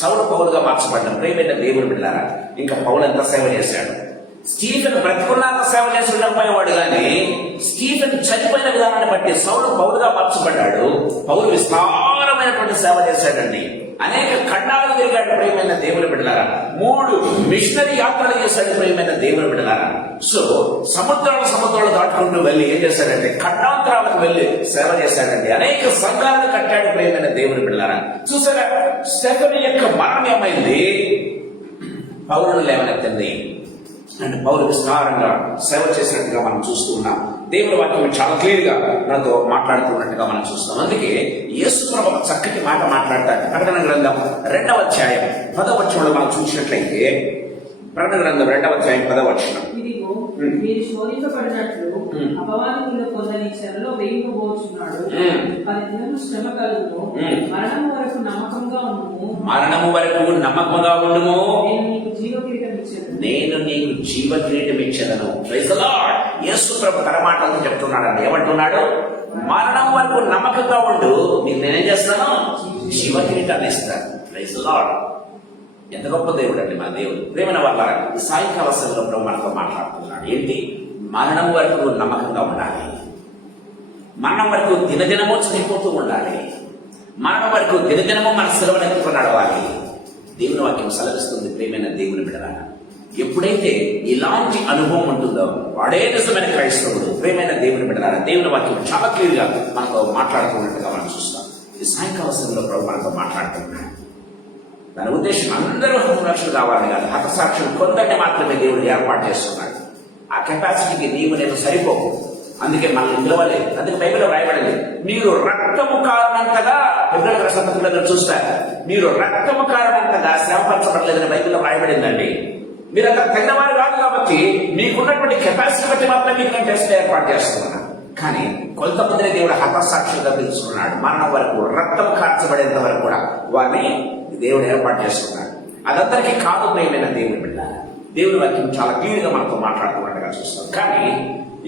సౌలు పౌలుగా మార్చబడ్డం. ప్రియమైన దేవుని బిడ్డలారా, ఇంకా పౌలు ఎంత సేవ చేశాడు? స్టీఫెన్ బ్రతికున్నాక సేవ చేసి ఉండకపోయేవాడు కానీ స్టీఫెన్ చనిపోయిన విధానాన్ని బట్టి సౌలు పౌలుగా మార్చబడ్డాడు. పౌలు విస్తారమైనటువంటి సేవ చేశాడండి. అనేక ఖండాలు తిరిగాడు ప్రియమైన దేవుని బిడ్డలారా. 3 మిషనరీ యాత్రలు చేశాడు ప్రియమైన దేవుని బిడ్డలారా. సో సముద్రాలు దాటుకుంటూ వెళ్ళి ఏం చేశాడంటే ఖండాంతరాలకు వెళ్ళి సేవ చేశాడండి. అనేక సంఘాలను కట్టాడు ప్రియమైన దేవుని బిడ్డలారా. చూసారా, స్టెఫెను యొక్క మరణం ఏమైంది? పౌలును లేవనెత్తింది. అండ్ పౌలు విస్తారంగా సేవ చేసినట్టుగా మనం చూస్తూ ఉన్నాం. దేవుని వాక్యం చాలా క్లియర్ గా మనతో మాట్లాడుతున్నట్టుగా మనం చూస్తాం. అందుకే యేసు ప్రభు ఒక చక్కటి మాట మాట్లాడతాడు. ప్రకటన గ్రంథం 2వ అధ్యాయం 10వ వచనంలో మనం చూసినట్లయితే, ప్రకటన గ్రంథం 2వ అధ్యాయం 10వ వచనం, ఇదిగో మీరు శోధించబడినట్లు అపవాది మీద కొందరి చెరలో వేయబోచున్నాడు. 10 దినములు శ్రమ కలుగును. మరణము వరకు నమ్మకంగా ఉండుము. మరణము వరకు నమ్మకంగా ఉండుము. నేను నీకు జీవ కిరీటం ఇచ్చేదను. నేను నీకు జీవ కిరీటం ఇచ్చేదను. Praise the lord. యేసు ప్రభు తన మాటలతో చెప్తున్నాడు. ఏమంటున్నాడు? మరణం వరకు నమ్మకంగా ఉండు, నీకు నేనేం చేస్తాను? జీవ కిరీటాన్ని ఇస్తాను. Praise the Lord. ఎంత గొప్ప దేవుడు అండి మా దేవుడు. ప్రేమైన వాళ్ళ ఈ సాయంకాల సమయంలో ప్రభు మనతో మాట్లాడుతున్నాడు. ఏంటి? మరణం వరకు నమ్మకంగా ఉండాలి. మరణం వరకు దినదినమో చనిపోతూ ఉండాలి. మరణం వరకు దినదినమో మన సెలవునెత్తుకు నడవాలి. దేవుని వాక్యం సెలవిస్తుంది. ప్రేమైన దేవుని బిడ్డలారా, ఎప్పుడైతే ఇలాంటి అనుభవం ఉంటుందో వాడే నిజమైన క్రైస్తవుడు. ప్రేమైన దేవుని బిడ్డలారా, దేవుని వాక్యం చాలా క్లియర్ గా మనతో మాట్లాడుతున్నట్టుగా మనం చూస్తాం. ఈ సాయంకాల సమయంలో ప్రభు మనతో మాట్లాడుతున్నాడు. దాని ఉద్దేశం అందరూ హతసాక్షులు కావాలి కాదు. హతసాక్షులు కొందరిని మాత్రమే దేవుడు ఏర్పాటు చేస్తున్నాడు. ఆ కెపాసిటీకి నీవు నేను సరిపోవు. అందుకే మనల్ని పిలవలేదు. అందుకే బైబిల్లో రాయబడింది, మీరు రక్తము కారణంతగా ఫిబ్రవరి సంతకంలో చూస్తారు. మీరు రక్తము కారణంతగా శ్రమపరచబడలేదని బైబిల్లో రాయబడిందండి. మీరు అంత తగిన వారు కాదు కాబట్టి మీకున్నటువంటి కెపాసిటీ బట్టి మాత్రం మీకు నేను టెస్ట్ ఏర్పాటు చేస్తున్నాను. కానీ కొంతమందిని దేవుడు హతసాక్షులుగా పిలుచుకున్నాడు. మరణం వరకు, రక్తం కార్చబడేంత వరకు కూడా వారిని దేవుడు ఏర్పాటు చేసుకున్నాడు. అదందరికీ కాదు ప్రియమైన దేవుని బిడ్డ. దేవుని వాక్యం చాలా క్లియర్ గా మనతో మాట్లాడుతున్నట్టుగా చూస్తాం. కానీ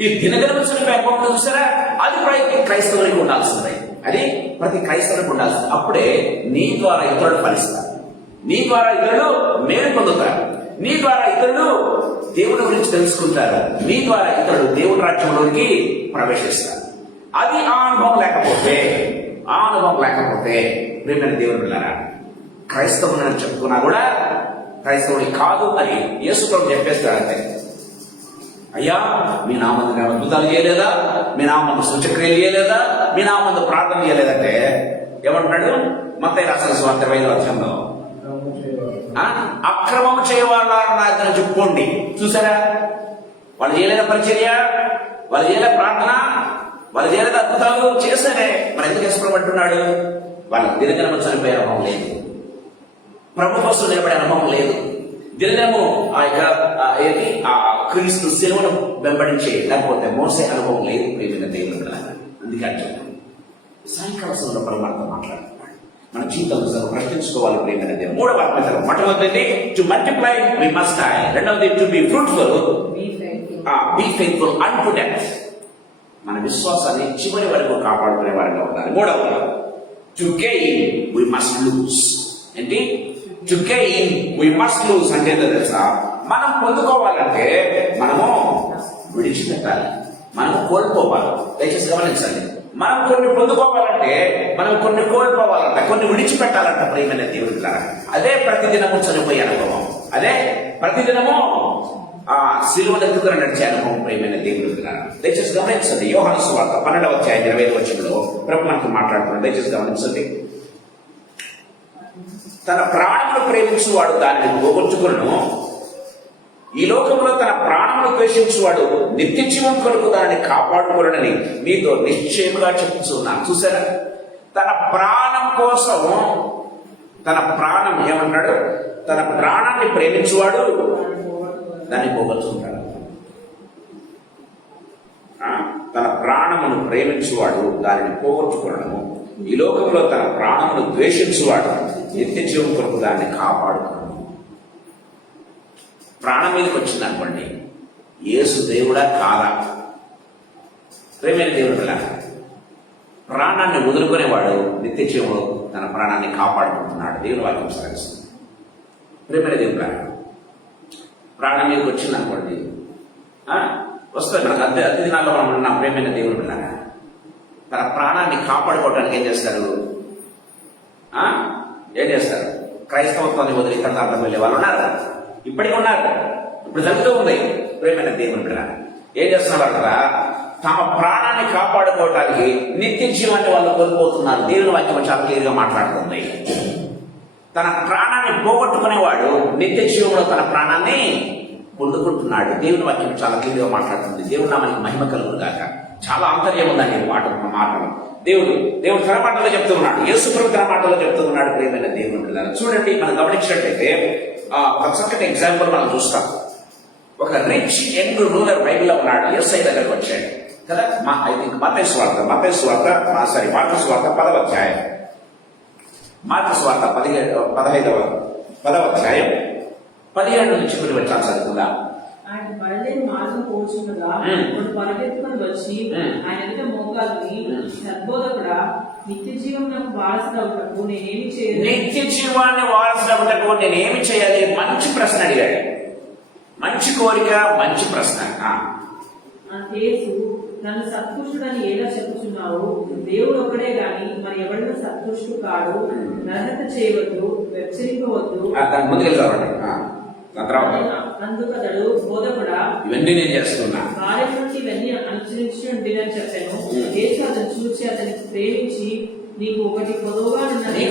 ఈ దినదిన అనుభవం చూసారా, అది ప్రతి క్రైస్తవునికి ఉండాల్సిందే. అది ప్రతి క్రైస్తవునికి ఉండాల్సింది. అప్పుడే నీ ద్వారా ఇతరులు ఫలిస్తారు. నీ ద్వారా ఇతరులు మేలు పొందుతారు. నీ ద్వారా ఇతరులు దేవుని గురించి తెలుసుకుంటారు. నీ ద్వారా ఇతరులు దేవుని రాజ్యంలోనికి ప్రవేశిస్తారు. అది ఆ అనుభవం లేకపోతే ప్రియమైన దేవుని బిడ్డలారా, క్రైస్తవుని చెప్పుకున్నా కూడా క్రైస్తవుడి కాదు అని యేసు ప్రభు చెప్పేస్తాడు. అంతే. అయ్యా, మీ నామందు నేను అద్భుతాలు చేయలేదా? మీ నామందు సూచక్రియలు చేయలేదా? మీ నామందు ప్రార్థన చేయలేదంటే ఏమంటున్నాడు? మత్తయి రాసిన సువార్త 5వ అధ్యాయంలో, అక్రమం చేయవాళ్ళ నా చెప్పుకోండి. చూసారా, వాళ్ళు చేయలేదా పరిచర్య, వాళ్ళు చేయలేదా ప్రార్థన, వాళ్ళు చేయలేదా అద్భుతాలు? చేశారే. మరి ఎందుకు చేసుకోబడుతున్నాడు? వాళ్ళకి దినదినము చనిపోయే అనుభవం లేదు. ప్రభు కోసం నిలబడే అనుభవం లేదు. దినదినము ఆ క్రీస్తు శిలువను వెంబడించే లేకపోతే మోసే అనుభవం లేదు. ప్రియమైన దేవుని బిడ్డలారా, అందుకే అంటున్నాను, సాయంకాల సమయంలో పరమాత్మ మాట్లాడుతున్నాడు. మన జీవితంలో ప్రశ్నించుకోవాలి ప్రియమైన దేవుడు. 3వ ఆత్మ, మొట్టమొదటి to multiply we must die. రెండవది to be fruitful, be faithful unto death. మన విశ్వాసాన్ని చివరి వరకు కాపాడుకునే వారిగా ఉండాలి. 3వది to gain we must lose. ఏంటి? To gain we must lose అంటే తెలుసా? మనం పొందుకోవాలంటే మనము విడిచిపెట్టాలి, మనం కోల్పోవాలి. దయచేసి గమనించండి. మనం కొన్ని పొందుకోవాలంటే మనం కొన్ని కోల్పోవాలంట, కొన్ని విడిచిపెట్టాలంట. ప్రియమైన దేవుడి ద్వారా అదే ప్రతిదినము చనిపోయే అనుభవం, అదే ప్రతిదినము సిలువనెత్తుకుని నడిచే అనుభవం. ప్రియమైన దేవుడి ద్వారా దయచేసి గమనించండి. యోహాను సువార్త 12వ అధ్యాయం 25వ వచనంలో ప్రభు మనకు మాట్లాడుతున్నాడు. దయచేసి గమనించండి. తన ప్రాణమును ప్రేమించువాడు దానిని పోగొట్టుకును, ఈ లోకంలో తన ప్రాణమును ద్వేషించువాడు నిత్య జీవం కొరకు దానిని కాపాడుకోనని మీతో నిశ్చయముగా చెప్పుచున్నాను. చూసారా, తన ప్రాణం కోసం, తన ప్రాణం ఏమన్నాడు, తన ప్రాణాన్ని ప్రేమించువాడు దాన్ని పోగొట్టుకుంటాడు. తన ప్రాణమును ప్రేమించువాడు దానిని పోగొట్టుకోవడము, ఈ లోకంలో తన ప్రాణమును ద్వేషించువాడు నిత్య జీవం కొరకు దాన్ని కాపాడుకోవడం. ప్రాణం మీదకి వచ్చింది అనుకోండి, యేసు దేవుడా కాదా? ప్రేమైన దేవుడు పిల్ల, ప్రాణాన్ని వదులుకునేవాడు నిత్య జీవంలో తన ప్రాణాన్ని కాపాడుకుంటున్నాడు. దేవుని వాక్యం సాగిస్తుంది. ప్రేమైన దేవుడు, ప్రాణం మీదకి వచ్చింది అనుకోండి, వస్తుంది మనకు అద్దె దినాల్లో మనం ఉన్నాం. ప్రేమైన దేవుడు పిల్ల, తన ప్రాణాన్ని కాపాడుకోవడానికి ఏం చేస్తారు? క్రైస్తవత్వాన్ని వదిలి ఇతర అర్థం వెళ్ళే వాళ్ళు ఉన్నారు, ఇప్పటికీ ఉన్నారు, ఇప్పుడు జరుగుతూ ఉంది. ప్రేమైన దేవుని బిడ్డ ఏం చేస్తున్నారు కదా, తమ ప్రాణాన్ని కాపాడుకోవటానికి నిత్య జీవాన్ని వాళ్ళు కోల్పోతున్నారు. దేవుని వాక్యం చాలా క్లియర్గా మాట్లాడుతుంది. తన ప్రాణాన్ని పోగొట్టుకునేవాడు నిత్య జీవంలో తన ప్రాణాన్ని పొందుకుంటున్నాడు. దేవుని వాక్యం చాలా క్లియర్గా మాట్లాడుతుంది. దేవుడు నామానికి మహిమ కలుగును గాక. చాలా ఆంతర్యం ఉందండి మాటలు. దేవుడు తన మాటలో చెప్తూ ఉన్నాడు, యేసు ప్రభు తన మాటలో చెప్తూ ఉన్నాడు. ప్రేమైన దేవుని బిడ్డలారా, చూడండి, మనం గమనించినట్లయితే ఒక చక్కటి ఎగ్జాంపుల్ మనం చూస్తాం. ఒక రిచ్ యంగ్ రూలర్ బైబిల్లో ఉన్నాడు, యేసయ్య దగ్గరకు వచ్చాడు కదా. మార్కు సువార్త 10వ అధ్యాయం, మార్కు సువార్త 10వ అధ్యాయం 17 నుంచి కొన్ని వచ్చాను చదువుకుందాం. ఆయన బయలుదేరి మార్గం పోచుండగా వాడు పరిగెత్తుకొని వచ్చి ఆయన ఎదుట మోకాలుని, సద్బోధకుడా, నిత్య జీవమునకు వారసుడవుటకు నేనేమి చేయాలి? నిత్య జీవాన్ని వారసుడవుటకు నేనేమి చేయాలి? మంచి ప్రశ్న అడిగాడు. మంచి కోరిక, మంచి ప్రశ్న. యేసు, నన్ను సత్పురుషుడని ఎలా చెప్పుచున్నావు? దేవుడు ఒక్కడే గాని మరి ఎవరైనా సత్పురుషుడు కాడు. నరహత చేయవద్దు, వ్యభిచరింపవద్దు. అందుకతడు, బోధకుడా, ఇవన్నీ నేను చేస్తున్నా, బాల్యం నుండి ఇవన్నీ అనుసరించి చెప్పాను. యేసు అతను చూసి అతనికి ప్రేమించి, నీకు ఒకటి కొదవగా ఉన్నది,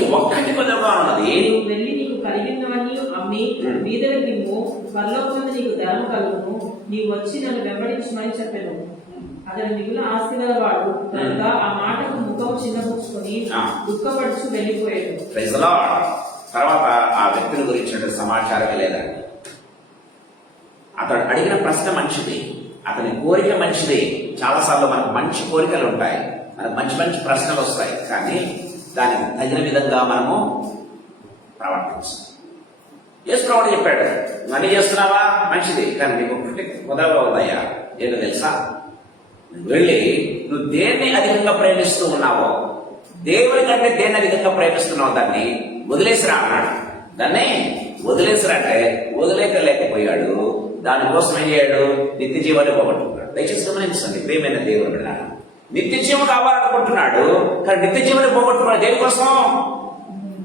నువ్వు వెళ్ళి నీకు కలిగినవన్నీ అమ్మి బీదలకు ఇమ్ము, పరలోకమందు నీకు ధర్మం కలుగును, నీవు వచ్చి నన్ను వెంబడించమని చెప్పాను. అతను మిగుల ఆస్తి గలవాడు కనుక ఆ మాటకు ముఖం చిన్నపుచ్చుకొని దుఃఖపడుచు వెళ్ళిపోయాడు. తర్వాత ఆ వ్యక్తిని గురించిన సమాచారమే లేదండి. అతడు అడిగిన ప్రశ్న మంచిది, అతని కోరిక మంచిది. చాలాసార్లు మనకు మంచి కోరికలు ఉంటాయి, మనకు మంచి మంచి ప్రశ్నలు వస్తాయి, కానీ దానికి తగిన విధంగా మనము ప్రవర్తించాలి. యేసు ప్రభువు చెప్పాడు, అన్ని చేస్తున్నావా మంచిది, కానీ నీకు ఒకటి మొదలుగా ఉందయ్యా. ఏంటో తెలుసా? వెళ్ళి నువ్వు దేన్ని అధికంగా ప్రేమిస్తూ ఉన్నావో, దేవుని కంటే దేన్ని అధికంగా ప్రేమిస్తున్నావు, దాన్ని వదిలేసిరా అన్నాడు. దాన్ని వదిలేసిరా అంటే వదిలేకలేకపోయాడు. దానికోసం ఏం చేయాడు? నిత్య జీవాన్ని పోగొట్టుకున్నాడు. దయచేసి గమనించండి, ప్రియమైన దేవుని బిడ్డ, నిత్య జీవం కావాలనుకుంటున్నాడు, కానీ నిత్య జీవాన్ని పోగొట్టుకున్నాడు. దేనికోసం?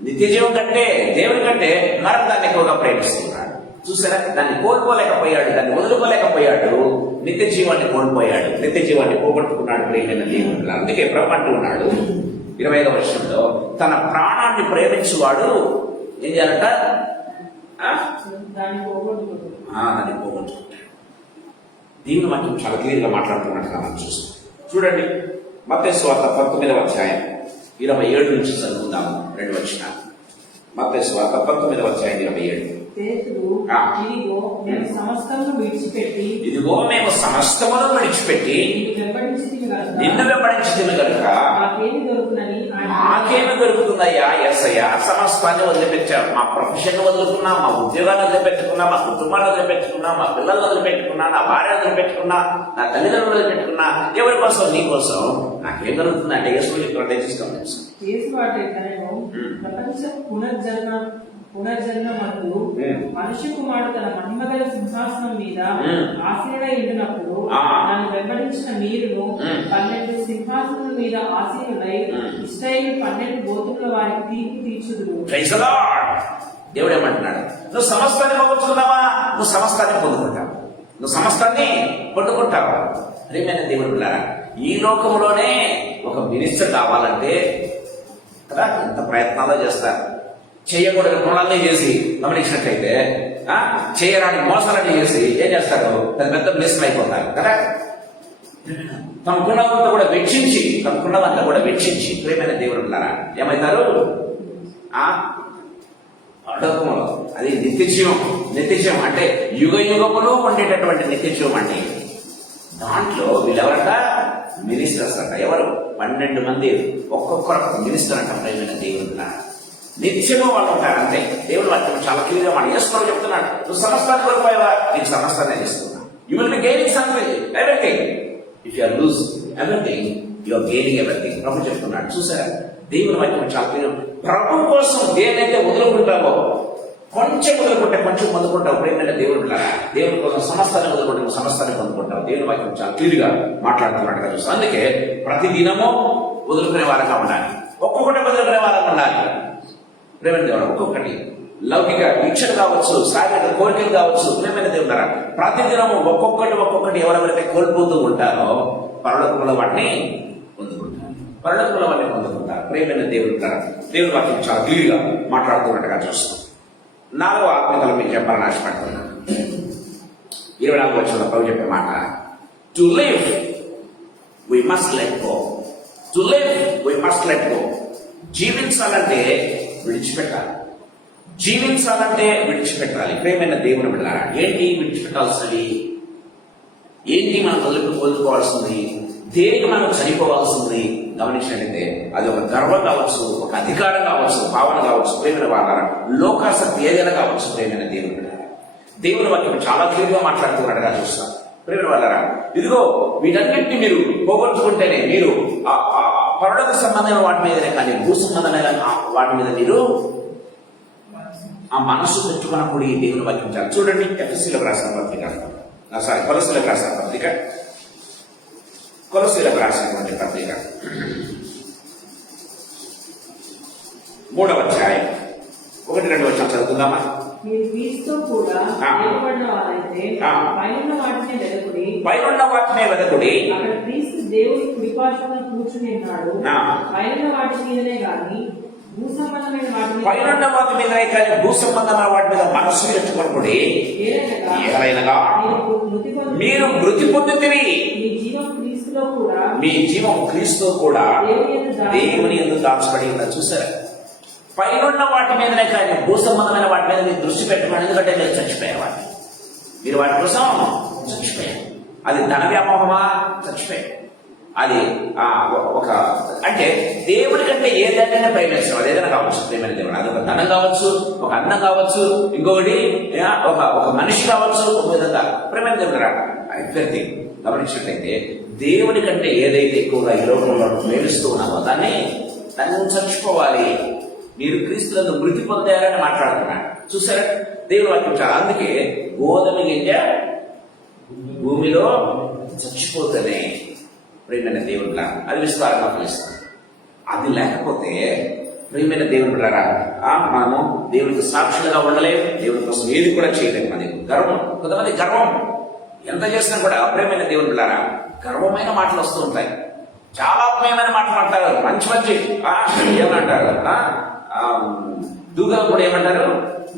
నిత్య జీవం కంటే, దేవుని కంటే మరొక దాన్ని ఎక్కువగా ప్రేమిస్తున్నాడు. చూసారా? దాన్ని కోల్పోలేకపోయాడు, దాన్ని వదులుకోలేకపోయాడు, నిత్య జీవాన్ని కోల్పోయాడు, నిత్య జీవాన్ని పోగొట్టుకున్నాడు. ప్రియమైన దేవుని బిడ్డ, అందుకే ప్రభు అంటూ ఉన్నాడు 25వ వర్షంలో, తన ప్రాణాన్ని ప్రేమించువాడు ఏం చేయాలంట? దాన్ని పోగొట్టుకుంటాడు. దీన్ని మనం చాలా క్లియర్గా మాట్లాడుతున్నట్టుగా మనం చూస్తాం. చూడండి, మత్తయి సువార్త 19వ అధ్యాయం 27 నుంచి చదువుకుందాము. 2 వచనాలు. మత్తయి సువార్త 19వ అధ్యాయం 27. ఇదిగో మేము సమస్తమును విడిచిపెట్టి నిన్ను వెంబడించితిమి గనుక మాకేమి దొరుకుతుందయ్యా? యేసయ్య, సమస్తాన్ని వదిలిపెట్టాం. మా ప్రొఫెషన్ వదులుకున్నా, మా ఉద్యోగాన్ని వదిలిపెట్టుకున్నా, మా కుటుంబాన్ని వదిలిపెట్టుకున్నా, మా పిల్లల్ని వదిలిపెట్టుకున్నా, నా భార్య వదిలిపెట్టుకున్నా, నా తల్లిదండ్రులు వదిలిపెట్టుకున్నా, ఎవరి కోసం? నీ కోసం. నాకేం దొరుకుతుంది అంటే యేసు ఇష్టం తెలుసు. ప్రపంచ పునర్జన్మందు మనిషి కుమారుడు తన మహిమగల సింహాసనం మీద ఆసీనుడై ఉండినప్పుడు నన్ను వెంబడించిన మీరును 12 సింహాసనం మీద ఆసీనుడై ఇశ్రాయేలు 12 గోత్రముల వారికి తీర్పు తీర్చుదురు. దేవుడు ఏమంటున్నాడు? నువ్వు సమస్తాన్ని పోగొట్టుకున్నావా? నువ్వు సమస్తాన్ని పొందుకుంటావు, నువ్వు సమస్తాన్ని పొందుకుంటావు. ప్రియమైన దేవుడు పిల్లారా, ఈ లోకంలోనే ఒక మినిస్టర్ కావాలంటే కదా ఎంత ప్రయత్నాలు చేస్తారు. చేయకూడని పనులన్నీ చేసి గమనించినట్లయితే, చేయరాని మోసాలన్నీ చేసి ఏం చేస్తారు? పెద్ద పెద్ద మినిస్టర్ అయిపోతారు కదా. తమకున్నదంతా కూడా వెచ్చించి ప్రేమైన దేవుడు ఉన్నారా ఏమవుతారు? పరలోకములో అది నిత్యజీవం అంటే యుగ యుగములు ఉండేటటువంటి నిత్యజీవం అండి. దాంట్లో వీళ్ళెవరంట? మినిస్టర్స్ అంట. ఎవరు? 12 మంది, ఒక్కొక్కరు మినిస్టర్ అంట. ప్రేమైన దేవుడు నిత్యము వాళ్ళు ఉంటారు అంతే. దేవుడు వాక్యం చాలా క్లియర్గా మనం యేసుప్రభువు చెప్తున్నాడు, నువ్వు సమస్తాన్ని కోల్పోయావా? నీకు సమస్తాన్ని ఇస్తున్నా. You will be gaining something, everything. If you are lose everything, you are gaining everything. ప్రభు చెప్తున్నాడు. చూసారా? దేవుని వాక్యం చాలా క్లియర్. ప్రభు కోసం దేనైతే వదులుకుంటావో, కొంచెం వదులుకుంటే కొంచెం పొందుకుంటావు. ప్రేమైన దేవుడు ఉన్నారా? దేవుని కోసం సమస్తాన్ని వదులుకుంటే సమస్తాన్ని పొందుకుంటావు. దేవుని వాక్యం చాలా క్లియర్గా మాట్లాడుతున్నట్టుగా చూస్తాం. అందుకే ప్రతి దినము వదులుకునే వారంగా ఉండాలి, ఒక్కొక్కటి వదులుకునే వారంగా ఉండాలి. ప్రేమైన దేవుడు ఒక్కొక్కటి లౌకిక ఇచ్చలు కావచ్చు, శారీరక కోరికలు కావచ్చు. ప్రేమైన దేవుడారా, ప్రతిదినము ఒక్కొక్కటి ఎవరెవరైతే కోల్పోతూ ఉంటారో పరలోకంలో వాటిని పొందుకుంటారు. ప్రేమైన దేవుడు దేవుడి వాక్యం చాలా క్లియర్ గా మాట్లాడుతున్నట్టుగా చూస్తాం. 4వ ఆత్మీయతలో మీకు చెప్పాలని ఆశపడుతున్నాను. 24వ వచనంలో ప్రభు చెప్పే మాట, to live we must let go. To live we must let go. జీవించాలంటే విడిచిపెట్టాలి. ప్రేమైన దేవుని బిడ్డలారా, ఏంటి విడిచిపెట్టాల్సినవి? ఏంటి మనం వదులుకోవాల్సింది? దేనికి మనం చనిపోవాల్సింది? గమనించినట్లయితే అది ఒక గర్వం కావచ్చు, ఒక అధికారం కావచ్చు, భావన కావచ్చు. ప్రేమైన వాళ్ళ లోకాసక్తి ఏదైనా కావచ్చు. ప్రేమైన దేవుని బిడ్డలారా, దేవుని వాక్యం చాలా క్లియర్గా మాట్లాడుతున్నట్టుగా చూస్తాం. ప్రేమైన వాళ్ళరా, ఇదిగో వీటన్నింటినీ మీరు పోగొట్టుకుంటేనే మీరు పరలోక సంబంధమైన వాటి మీదనే కానీ భూ సంబంధమైన వాటి మీద మీరు ఆ మనసు పెట్టుకున్నప్పుడు ఈ దేవుని వాక్యం చాలా చూడండి. కొలస్సీలకు రాసిన రాసినటువంటి పత్రిక 3వ అధ్యాయం 1-2 వచనం చదువుతుందామా? మీరు క్రీస్తుతో కూడా లేపబడిన వారైతే పైనున్న వాటినే వెదకుడి. అక్కడ క్రీస్తు దేవుని కుడిపార్శ్వన కూర్చుని ఉన్నాడు. పైనున్న వాటి మీదనే గాని భూ సంబంధమైన వాటి మీద మనస్సు పెట్టుకొనుడి. ఏలైనగా మీరు మృతి పొందితిరి, మీ జీవం క్రీస్తుతో కూడా దేవుని యందు దాచబడి ఉన్నది. చూసారా? పైనున్న వాటి మీదనే కానీ భూ సంబంధమైన వాటి మీద మీరు దృష్టి పెట్టమని. ఎందుకంటే మీరు చచ్చిపోయారు. మీరు వాటి కోసం చచ్చిపోయారు. అది ధన వ్యామోహమా? చచ్చిపోయారు. అది ఒక అంటే దేవుడి కంటే ఏదైనా ప్రేమిస్తాం. అది ఏదైనా కావచ్చు. ప్రేమైన దేవుడు అది ఒక ధనం కావచ్చు, ఒక అన్నం కావచ్చు, ఇంకొకటి ఒక మనిషి కావచ్చు. ఒక విధంగా ప్రేమైన దేవుడు ఎవ్రీథింగ్. గమనించినట్లయితే దేవుడి కంటే ఏదైతే ఎక్కువగా ఈ లోకంలో ప్రేమిస్తూ ఉన్నామో దాన్ని చచ్చిపోవాలి. మీరు క్రీస్తులను మృతి పొందారని మాట్లాడుతున్నాడు. చూసారా? దేవుడి వాక్యం చాలా. అందుకే గోధుమ గింజ భూమిలో చచ్చిపోతేనే ప్రేమైన దేవుడులా అది విస్తారంగా ఫలిస్తుంది. అది లేకపోతే ప్రేమైన దేవుడులారా మనము దేవుడికి సాక్షులుగా ఉండలేము. దేవుడి కోసం ఏది కూడా చేయలేము. అది గర్వం. కొంతమంది గర్వం ఎంత చేసినా కూడా ప్రేమైన దేవుడులారా గర్వమైన మాటలు వస్తూ ఉంటాయి. చాలా ఆత్మీయమైన మాటలు అంటారు. మంచి ఏమంటారు? దూగలు కూడా ఏమంటారు?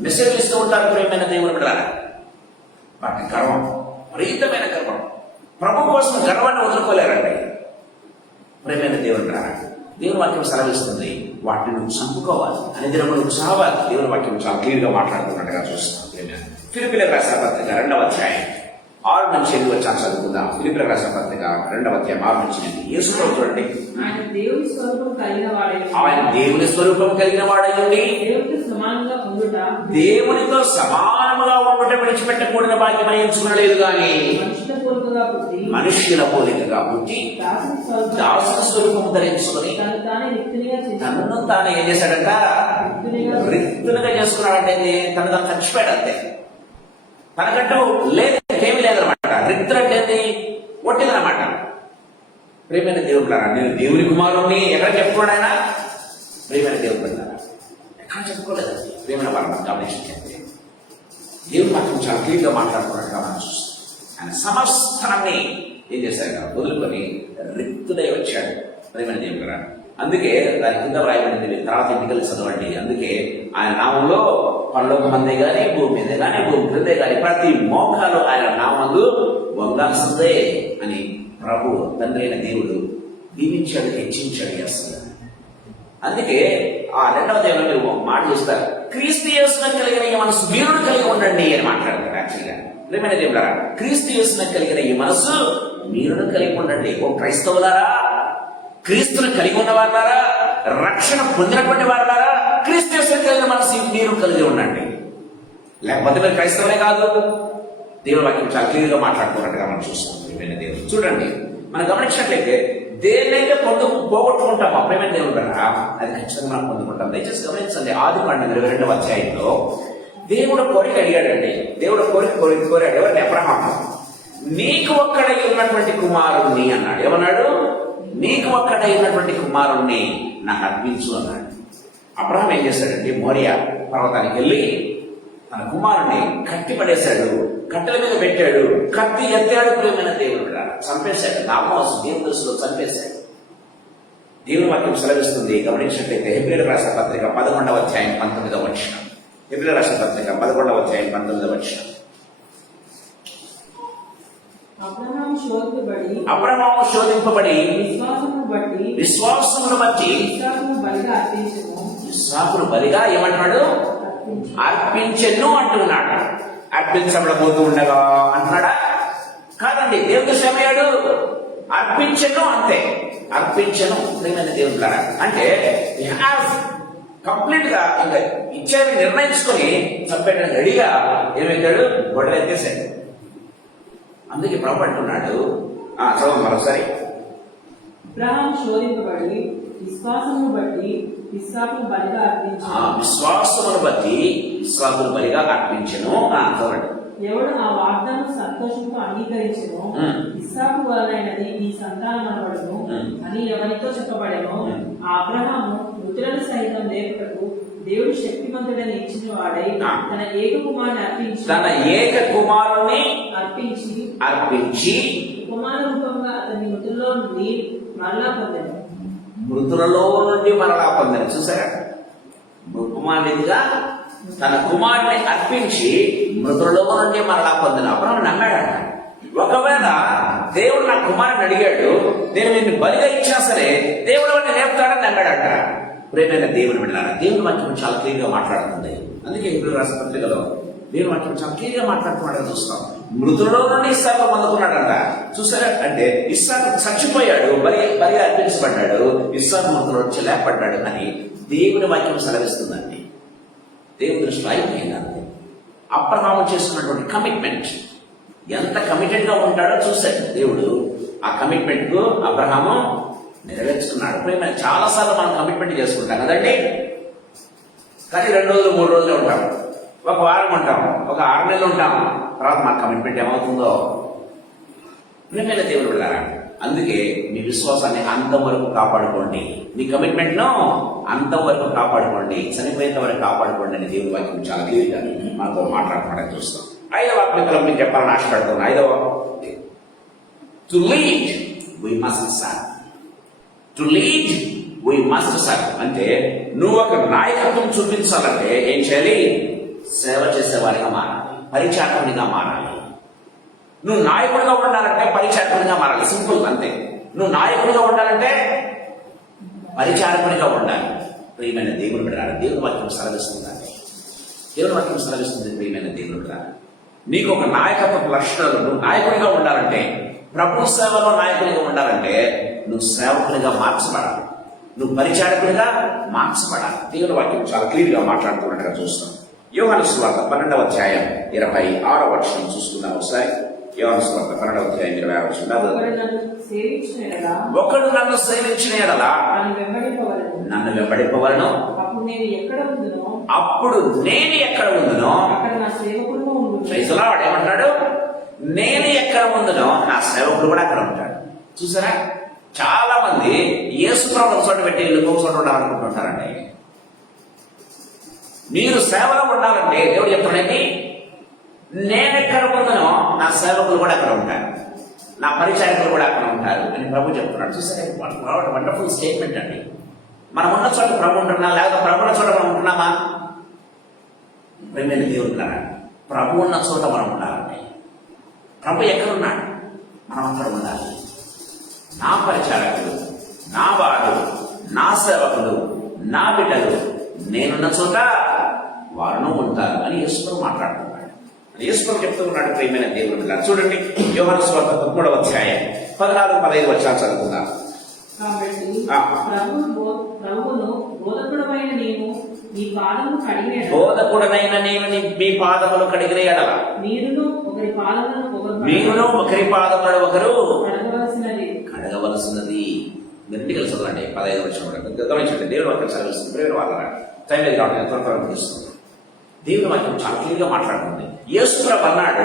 మెసేజ్ ఇస్తూ ఉంటారు. ప్రేమైన దేవుడు బిడ్డలారా వాటి గర్వం, విపరీతమైన గర్వం. ప్రభు కోసం గర్వాన్ని వదులుకోలేరండి. ప్రేమైన దేవుడు బిడ్డలారా, దేవుని వాక్యం సెలవిస్తుంది వాటిని నువ్వు చంపుకోవాలి, అనిదినము నువ్వు చావాలి. దేవుని వాక్యం చాలా క్లియర్ గా మాట్లాడుతున్నట్టుగా చూస్తాం. ఫిలిప్పీయులకు రాసిన పత్రిక 2వ అధ్యాయం 6-8 వచ్చాను చదువుకుందాం. ఫిలిప్పీయులకు రాసిన పత్రిక 2వ అధ్యాయం 6-8. యేసు ప్రభు చూడండి, ఆయన దేవుని స్వరూపం కలిగిన వాడయ్యుండి దేవునితో సమానముగా ఉండుట విడిచిపెట్టకూడని భాగ్యమని ఎంచుకోలేదు గాని మనుష్యుల పోలికగా పుట్టి దాసుని స్వరూపము ధరించుకొని తనను తాను ఏం చేశాడంట? రిక్తునిగా చేసుకున్నాడంటే తను తాను చచ్చిపోయాడు అంతే. తనకంటూ లేదు, ఏమీ లేదనమాట. రిక్తులు అంటే ఒట్టిదనమాట. ప్రేమైన దేవుడులారా, నేను దేవుని కుమారుణ్ణి ఎక్కడ చెప్పుకోడు ఆయన? ప్రేమైన దేవుడు ఎక్కడ చెప్పుకోలేదు. ప్రేమైన వాళ్ళని గమనించండి. దేవుడు మాత్రం చాలా క్లియర్గా మాట్లాడుకున్నట్టుగా మనం చూస్తాం. ఆయన సమస్తాన్ని ఏం చేశారు? వదులుకొని రిక్తుడై వచ్చాడు. ప్రేమైన దేవుడులారా, అందుకే దాని కింద వ్రాయబడింది. తర్వాత ఎన్నికలు చదవండి. అందుకే ఆయన నామంలో పరలోక మందే గాని, భూమి మీదే గాని, భూమి క్రిందే గాని ప్రతి మోకాలు ఆయన నామందు వంగాల్సిందే అని ప్రభు తండ్రి అయిన దేవుడు దీవించాడు, హెచ్చించాడు అసలు. అందుకే ఆ 2వ అధ్యాయంలో మీరు ఒక మాట చూస్తారు, క్రీస్తు యేసున కలిగిన ఈ మనసు మీరు కలిగి ఉండండి అని మాట్లాడతారు. యాక్చువల్గా ప్రియమైన దేవులారా, క్రీస్తు యేసున కలిగిన ఈ మనసు మీరు కలిగి ఉండండి. ఓ క్రైస్తవులారా, క్రీస్తును కలిగి ఉన్న వారులారా, రక్షణ పొందినటువంటి వారులారా, క్రీస్తు యేసున కలిగిన మనసు మీరు కలిగి ఉండండి. లేకపోతే మీరు క్రైస్తవులే కాదు. దేవుని వాక్యం చాలా క్లియర్గా మాట్లాడుతున్నట్టుగా మనం చూస్తాం. ప్రియమైన దేవుడు చూడండి, మనం గమనించినట్లయితే దేన్నైతే పోగొట్టుకుంటాం ప్రియమైన దేవుడు కదా, అది ఖచ్చితంగా మనం పొందుకుంటాం. దయచేసి గమనించండి, ఆదికాండం 22వ అధ్యాయంలో దేవుడు కోరిక అడిగాడండి. దేవుడు కోరాడు ఎవరిని? అబ్రహాము. నీకు ఒక్కడై ఉన్నటువంటి కుమారుణ్ణి అన్నాడు. ఏమన్నాడు? నీకు ఒక్కడై ఉన్నటువంటి కుమారుణ్ణి నాకు అర్పించు అన్నాడు. అబ్రహాం ఏం చేశాడంటే మోరియా పర్వతానికి వెళ్ళి తన కుమారుణ్ణి కట్టి పడేశాడు, కట్టెల మీద పెట్టాడు, కత్తి ఎత్తాడు. ప్రియమైన దేవుడు చంపేశాడు. నామోసు దేవుని దృష్టిలో చంపేశాడు. దేవుని వాక్యం సెలవిస్తుంది. గమనించినట్లయితే హెబ్రీయులకు రాసిన పత్రిక 11వ అధ్యాయం 19వ వచనం. హెబ్రీయులకు రాసిన పత్రిక 11వ అధ్యాయం 19వ వచనం. అబ్రహాము శోధింపబడి విశ్వాసమును బట్టి ఇస్సాకును బలిగా ఏమంటున్నాడు? అర్పించెను అంటున్నాడు. అర్పించబడబోతూ ఉండగా అంటున్నాడా? కాదండి, దేవుడు శ్రమయ్యాడు, అర్పించెను అంతే. అర్పించెను ప్రియమైన దేవుడు అంటే కంప్లీట్ గా ఇంకా ఇచ్చేది నిర్ణయించుకొని చంపేయడానికి రెడీగా ఏమైతాడు? గొడవ ఎత్తేసాడు. అందుకే ప్రభు అంటున్నాడు, చదవండి మరోసారి. అబ్రహాము శోధింపబడి విశ్వాసమును బట్టి ఇస్సాకును బలిగా అర్పించెను. విశ్వాసమును బట్టి ఇస్సాకును బలిగా అర్పించెను. చదవండి. ఎవడు ఆ వాగ్దానం సంతోషంతో అంగీకరించెను, ఇస్సాకు వలనైనది ఈ సంతానమనబడును అని ఎవరితో చెప్పబడెనో, ఆ అబ్రహాము మృతులను సహితం లేపుటకు దేవుడు శక్తిమంతుడని ఇచ్చిన వాడై తన ఏక కుమారుని అర్పించి కుమారు రూపంగా అతని మృతుల్లో నుండి మరలా పొందాను. మృతులలో నుండి మరలా పొందాను. చూసారా? కుమారునిగా తన కుమారుని అర్పించి మృతులలో నుండి మరలా పొందిన అబ్రహాము నమ్మాడట. ఒకవేళ దేవుడు నా కుమారుని అడిగాడు, నేను నిన్ను బలిగా ఇచ్చినా సరే దేవుడు వాడిని లేపుతాడని నమ్మాడట. ప్రియమైన దేవుని బిడ్డలారా, దేవుని వాక్యం చాలా క్లియర్గా మాట్లాడుతుంది. అందుకే ఇప్పుడు రాసిన పత్రికలో దేవుని వాక్యం చాలా క్లియర్గా మాట్లాడుతున్నాడని చూస్తాం. మృతులలో నుండి ఇస్సాకు పొందుకున్నాడంట. చూసారా? అంటే ఇస్సాకు చచ్చిపోయాడు, బలిగా అర్పించబడ్డాడు, ఇస్సాకు మృతుల నుంచి లేపడ్డాడు అని దేవుని వాక్యం సెలవిస్తుందండి. దేవుని దృష్టిలో అయిపోయిందండి. అబ్రహాము చేస్తున్నటువంటి కమిట్మెంట్ ఎంత కమిటెడ్ గా ఉంటాడో చూశాడు దేవుడు. ఆ కమిట్మెంట్ కు అబ్రహాము నెరవేర్చుకున్నాడు. ప్రేమ చాలా సార్లు మనం కమిట్మెంట్ చేసుకుంటాం కదండి, కానీ 2 రోజులు 3 రోజులు ఉంటాం, ఒక వారం ఉంటాం, ఒక 6 నెలలు ఉంటాం. తర్వాత మన కమిట్మెంట్ ఏమవుతుందో ప్రేమైన దేవుడు వెళ్ళారా. అందుకే మీ విశ్వాసాన్ని అంతవరకు కాపాడుకోండి, మీ కమిట్మెంట్ ను అంతవరకు కాపాడుకోండి, చనిపోయేంత వరకు కాపాడుకోండి అని దేవుడి వాక్యం చాలా క్లియర్గా మనతో మాట్లాడుకోవడానికి చూస్తాం. 5వ ఆత్మీయతలో మీకు చెప్పాలని ఆశపడుతున్నాను. 5వ, to lead we must serve. To lead we must serve అంటే నువ్వు ఒక నాయకత్వం చూపించాలంటే ఏం చేయాలి? సేవ చేసేవారిగా మారాలి, పరిచారకునిగా మారాలి. నువ్వు నాయకుడిగా ఉండాలంటే పరిచారకునిగా మారాలి. సింపుల్ అంతే. నువ్వు నాయకుడిగా ఉండాలంటే పరిచారకునిగా ఉండాలి. ప్రియమైన దేవుని బిడ్డలారా, దేవుని వాక్యం సెలవిస్తుందండి. దేవుని వాక్యం సెలవిస్తుంది. ప్రియమైన దేవుని బిడ్డలారా, నీకు ఒక నాయకత్వ లక్షణాలు, నువ్వు నాయకుడిగా ఉండాలంటే, ప్రభు సేవలో నాయకుడిగా ఉండాలంటే నువ్వు సేవకునిగా మార్చబడాలి, నువ్వు పరిచారకునిగా మార్చబడాలి. దేవుని వాక్యం చాలా క్లియర్ గా మాట్లాడుతున్నట్టుగా చూస్తాం. యోహాను సువార్త 12వ అధ్యాయం 26వ వచనం చూసుకుందాం ఒకసారి. యోహాను సువార్త 12వ అధ్యాయం 26వ వచనం. ఒకడు నన్ను సేవించిన యెడల నన్ను వెంబడింపవలెను, అప్పుడు నేను ఎక్కడ ఉందునో ప్రైజ్ ది లార్డ్. ఏమంటాడు? నేను ఎక్కడ ఉందునో నా సేవకుడు కూడా అక్కడ ఉంటాడు. చూసారా? చాలా మంది యేసు ప్రభువును చోట పెట్టి ఇంకో చోట ఉండాలనుకుంటుంటారండి. మీరు సేవలో ఉండాలంటే దేవుడు చెప్తున్నాడండి, నేనెక్కడ ఉందనో నా సేవకులు కూడా అక్కడ ఉంటారు, నా పరిచారకులు కూడా అక్కడ ఉంటారు అని ప్రభు చెప్తున్నాడు. చూసారా? వండర్ఫుల్ స్టేట్మెంట్ అండి. మనం ఉన్న చోట ప్రభు ఉంటున్నా, లేకపోతే ప్రభు ఉన్న చోట మనం ఉంటున్నామా? ప్రేమైన దేవుడు కదా, ప్రభు ఉన్న చోట మనం ఉండాలండి. ప్రభు ఎక్కడున్నాడు? మనం అక్కడ ఉండాలి. నా పరిచారకులు, నా వారు, నా సేవకులు, నా బిడ్డలు నేనున్న చోట వారును ఉంటారు అని యేసుప్రభు మాట్లాడుతున్నాడు. యేసుప్రభు చెప్తూ ఉన్నాడు ప్రియమైన దేవుని బిడ్డలారా. చూడండి యోహాను సువార్త 13వ అధ్యాయం 14-15 వచనాలు చదువుకుందాం. కాబట్టి ప్రభువును బోధకుడమైన నేను మీ పాదము కడిగిన ఎడల, బోధకుడనైన నేను మీ పాదములు కడిగిన ఎడల, మీరును ఒకరి పాదములను ఒకరి పాదములను ఒకరు కడగవలసినది. గట్టిగా చదవండి 15 వచనం గమనించండి. దేవుని వాక్యం చదివిస్తుంది. ప్రేమ వాళ్ళ టైం లేదు కాబట్టి త్వరగా తీసుకుంటాం. దేవుని వాక్యం చాలా క్లియర్గా మాట్లాడుతుంది. యేసుప్రభు అన్నాడు,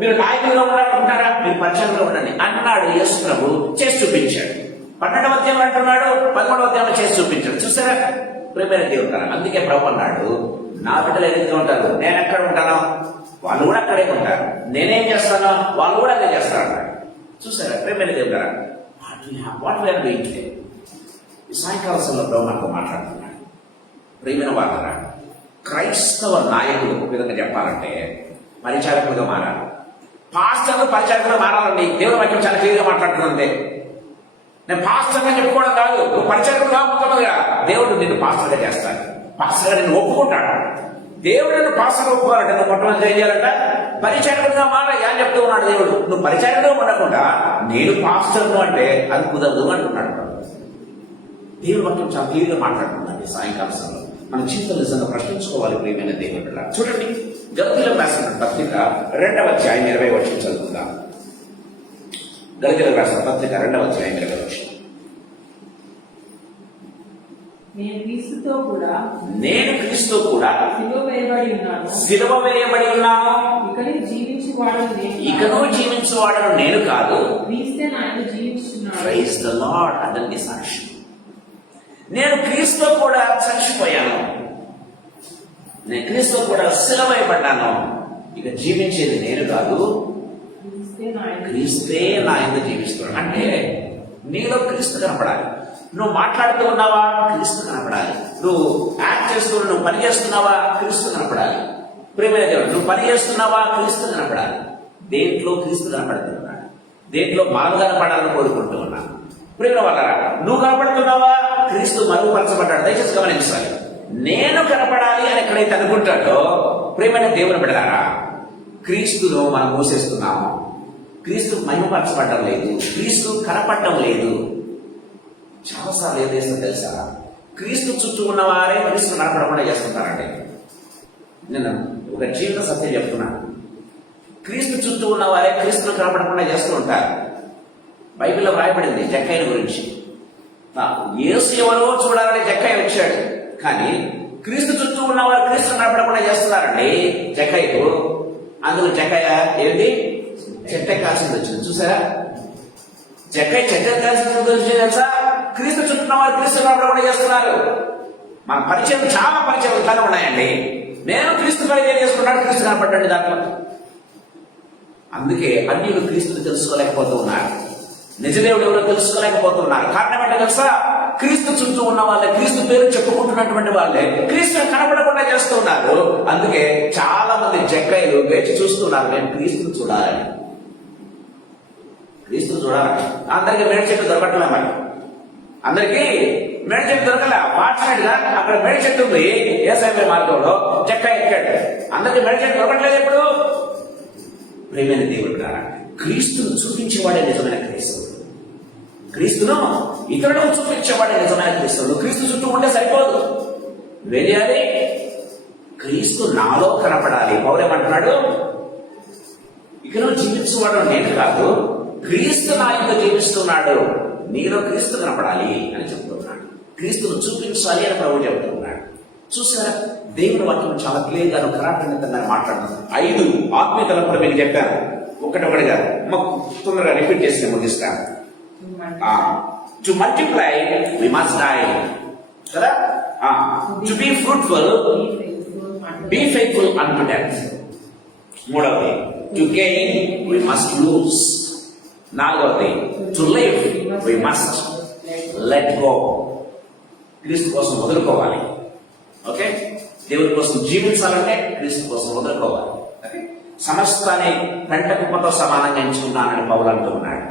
మీరు నాయకులుగా ఉండాలనుకుంటారా, మీరు పరిచయంలో ఉండండి అన్నాడు. యేసుప్రభు చేసి చూపించాడు. 12వ అధ్యాయం అంటున్నాడు, 13వ అధ్యాయంలో చేసి చూపించాడు. చూసారా ప్రేమైన దేవుడు. అందుకే ప్రభు అన్నాడు, నా బిడ్డలు ఎదుగుతూ ఉంటారు, నేను ఎక్కడ ఉంటానో వాళ్ళు కూడా అక్కడే ఉంటారు, నేనేం చేస్తానో వాళ్ళు కూడా అదే చేస్తారు అన్నాడు. చూసారా ప్రేమైన దేవుడు. What we are doing today. ఈ సాయంకాల సమయంలో ప్రభు మనతో మాట్లాడుతున్నాడు. ప్రేమైన వాళ్ళ క్రైస్తవ నాయకులు ఒక విధంగా చెప్పాలంటే పరిచారకులుగా మారాలి. పాస్టర్లు పరిచారకులుగా మారాలండి. దేవుని వాక్యం చాలా క్లియర్గా మాట్లాడుతుందంటే, నేను పాస్టర్గా చెప్పుకోవడం కాదు, నువ్వు పరిచారకులుగా ఉంటున్నావుగా, దేవుడు నిన్ను పాస్టర్గా చేస్తాడు, పాస్టర్గా నిన్ను ఒప్పుకుంటాడు. దేవుడు నిన్ను పాస్టర్గా ఒప్పుకోవాలంటే నువ్వు మొట్టమొదటి ఏం చేయాలంట, పరిచారకులుగా మారాలి అని చెప్తూ ఉన్నాడు దేవుడు. నువ్వు పరిచారకులుగా ఉండకుండా నేను పాస్టర్ను అంటే అది కుదరదు అంటున్నాడు. దేవుని వాక్యం చాలా క్లియర్గా మాట్లాడుతున్నాడు. సాయంకాల సమయంలో మన జీవితం నిజంగా ప్రశ్నించుకోవాలి ప్రియమైన దేవుని బిడ్డలారా. చూడండి గలతీయులకు రాసిన పత్రిక 2వ అధ్యాయం 20 వచనం చదువుకుందాం. గలతీయులకు రాసిన పత్రిక 2వ అధ్యాయం 20 వచనం. నేను క్రీస్తుతో కూడా సిలువ వేయబడి ఉన్నాను. ఇకను జీవించువాడను నేను కాదు, క్రీస్తే నాయన జీవించుచున్నాడు. Praise the lord. అతనికి సాక్షి. నేను క్రీస్తుతో కూడా చచ్చిపోయాను, నేను క్రీస్తుతో కూడా సిలువ వేయబడ్డాను. ఇక జీవించేది నేను కాదు, క్రీస్తే నా యందు జీవిస్తున్నాడు. అంటే నీలో క్రీస్తు కనపడాలి. నువ్వు మాట్లాడుతూ ఉన్నావా, క్రీస్తు కనపడాలి. నువ్వు యాక్ట్ చేస్తూ నువ్వు పని చేస్తున్నావా, క్రీస్తు కనపడాలి. ప్రియమైన దేవుడు, నువ్వు పని చేస్తున్నావా, క్రీస్తు కనపడాలి. దేంట్లో క్రీస్తు కనపడుతున్నాడు, దేంట్లో బాగా కనపడాలని కోరుకుంటూ ఉన్నాను. ప్రియమైన వాళ్ళారా, నువ్వు కనపడుతున్నావా, క్రీస్తు మరుగుపరచబడ్డాడు. దయచేసి గమనించాలి. నేను కనపడాలి అని ఎక్కడైతే అనుకుంటాడో ప్రియమైన దేవుని బిడ్డలారా, క్రీస్తును మనం మోసేస్తున్నాము. క్రీస్తు మహిమపరచబడడం లేదు, క్రీస్తు కనపడటం లేదు. చాలాసార్లు ఏం చేస్తుందో తెలుసా, క్రీస్తు చుట్టూ ఉన్నవారే క్రీస్తు కనపడకుండా చేస్తుంటారండి. నేను ఒక జీవిత సత్యం చెప్తున్నాను. క్రీస్తు చుట్టూ ఉన్నవారే క్రీస్తును కనపడకుండా చేస్తూ ఉంటారు. బైబిల్లో రాయబడింది జక్కయ్య గురించి. యేసు ఎవరో చూడాలని జక్కయ్య వచ్చాడు, కానీ క్రీస్తు చుట్టూ ఉన్నవారు క్రీస్తును కనపడకుండా చేస్తున్నారండి జక్కయ్యకు. అందులో జక్కయ్య ఏంటి, చెట్ట కాల్సింది వచ్చింది. చూసారా, జక్కయ్య చెట్ట కాల్సింది వచ్చింది తెలుసా. క్రీస్తు చుట్టూ వారు క్రీస్తు కనపడకుండా చేస్తున్నారు. మన పరిచయం చాలా పరిచయం ఇట్లానే ఉన్నాయండి. నేను క్రీస్తు పరిచయం చేసుకున్నాడు, క్రీస్తు కనపడ్డాడు దాంట్లో. అందుకే అన్యులు క్రీస్తుని తెలుసుకోలేకపోతూ ఉన్నారు, నిజదేవుడు ఎవరో తెలుసుకోలేకపోతున్నారు. కారణం ఏంటో తెలుసా, క్రీస్తు చుట్టూ ఉన్న వాళ్ళే, క్రీస్తు పేరు చెప్పుకుంటున్నటువంటి వాళ్ళే క్రీస్తుని కనపడకుండా చేస్తూ ఉన్నారు. అందుకే చాలా మంది జక్కయ్యలు వేచి చూస్తున్నారు, నేను క్రీస్తుని చూడాలని. క్రీస్తుని చూడాలని అందరికీ మేడి చెట్టు దొరకట్లే. మరి అందరికీ మేడి చెట్టు దొరకలే. ఫార్చునేట్ గా అక్కడ మేడి చెట్టు ఉంది ఏసఐ మార్గంలో, జక్కయ్య ఎక్కాడు. అందరికీ మేడి చెట్టు దొరకట్లేదు. ఎప్పుడు ప్రేమైన దేవుడు క్రీస్తును చూపించేవాడే నిజమైన క్రీస్తుడు. క్రీస్తును ఇతరులకు చూపించేవాడే నిజమైన క్రీస్తుడు. క్రీస్తు చుట్టూ ఉంటే సరిపోదు, వెళ్ళాలి, క్రీస్తు నాలో కనపడాలి. పౌరేమంటున్నాడు, ఇక నువ్వు జీవించువాడు నేను కాదు, క్రీస్తు నా యందు జీవిస్తున్నాడు, నీలో క్రీస్తు కనపడాలి అని చెప్తున్నాడు. క్రీస్తును చూపించాలి అని ప్రభు చెబుతున్నాడు. చూసారా, దేవుని వాక్యం చాలా క్లియర్ గా కరాఖండితంగా మాట్లాడుతున్నాను. 5 ఆత్మీయతలు కూడా మీకు చెప్పాను, ఒకటొకటిగా మాకు తొందరగా రిపీట్ చేసి ముగిస్తాను. To multiply we must die కదా. To be fruitful be faithful unto death. మూడవది to gain we must lose. నాలుగవది to live we must let go. క్రీస్తు కోసం వదులుకోవాలి. ఓకే, దేవుడి కోసం జీవించాలంటే క్రీస్తు కోసం వదులుకోవాలి. సమస్తాన్ని పెంట కుప్పతో సమానంగా ఎంచుకున్నానని పౌలు అంటూ ఉన్నాడు.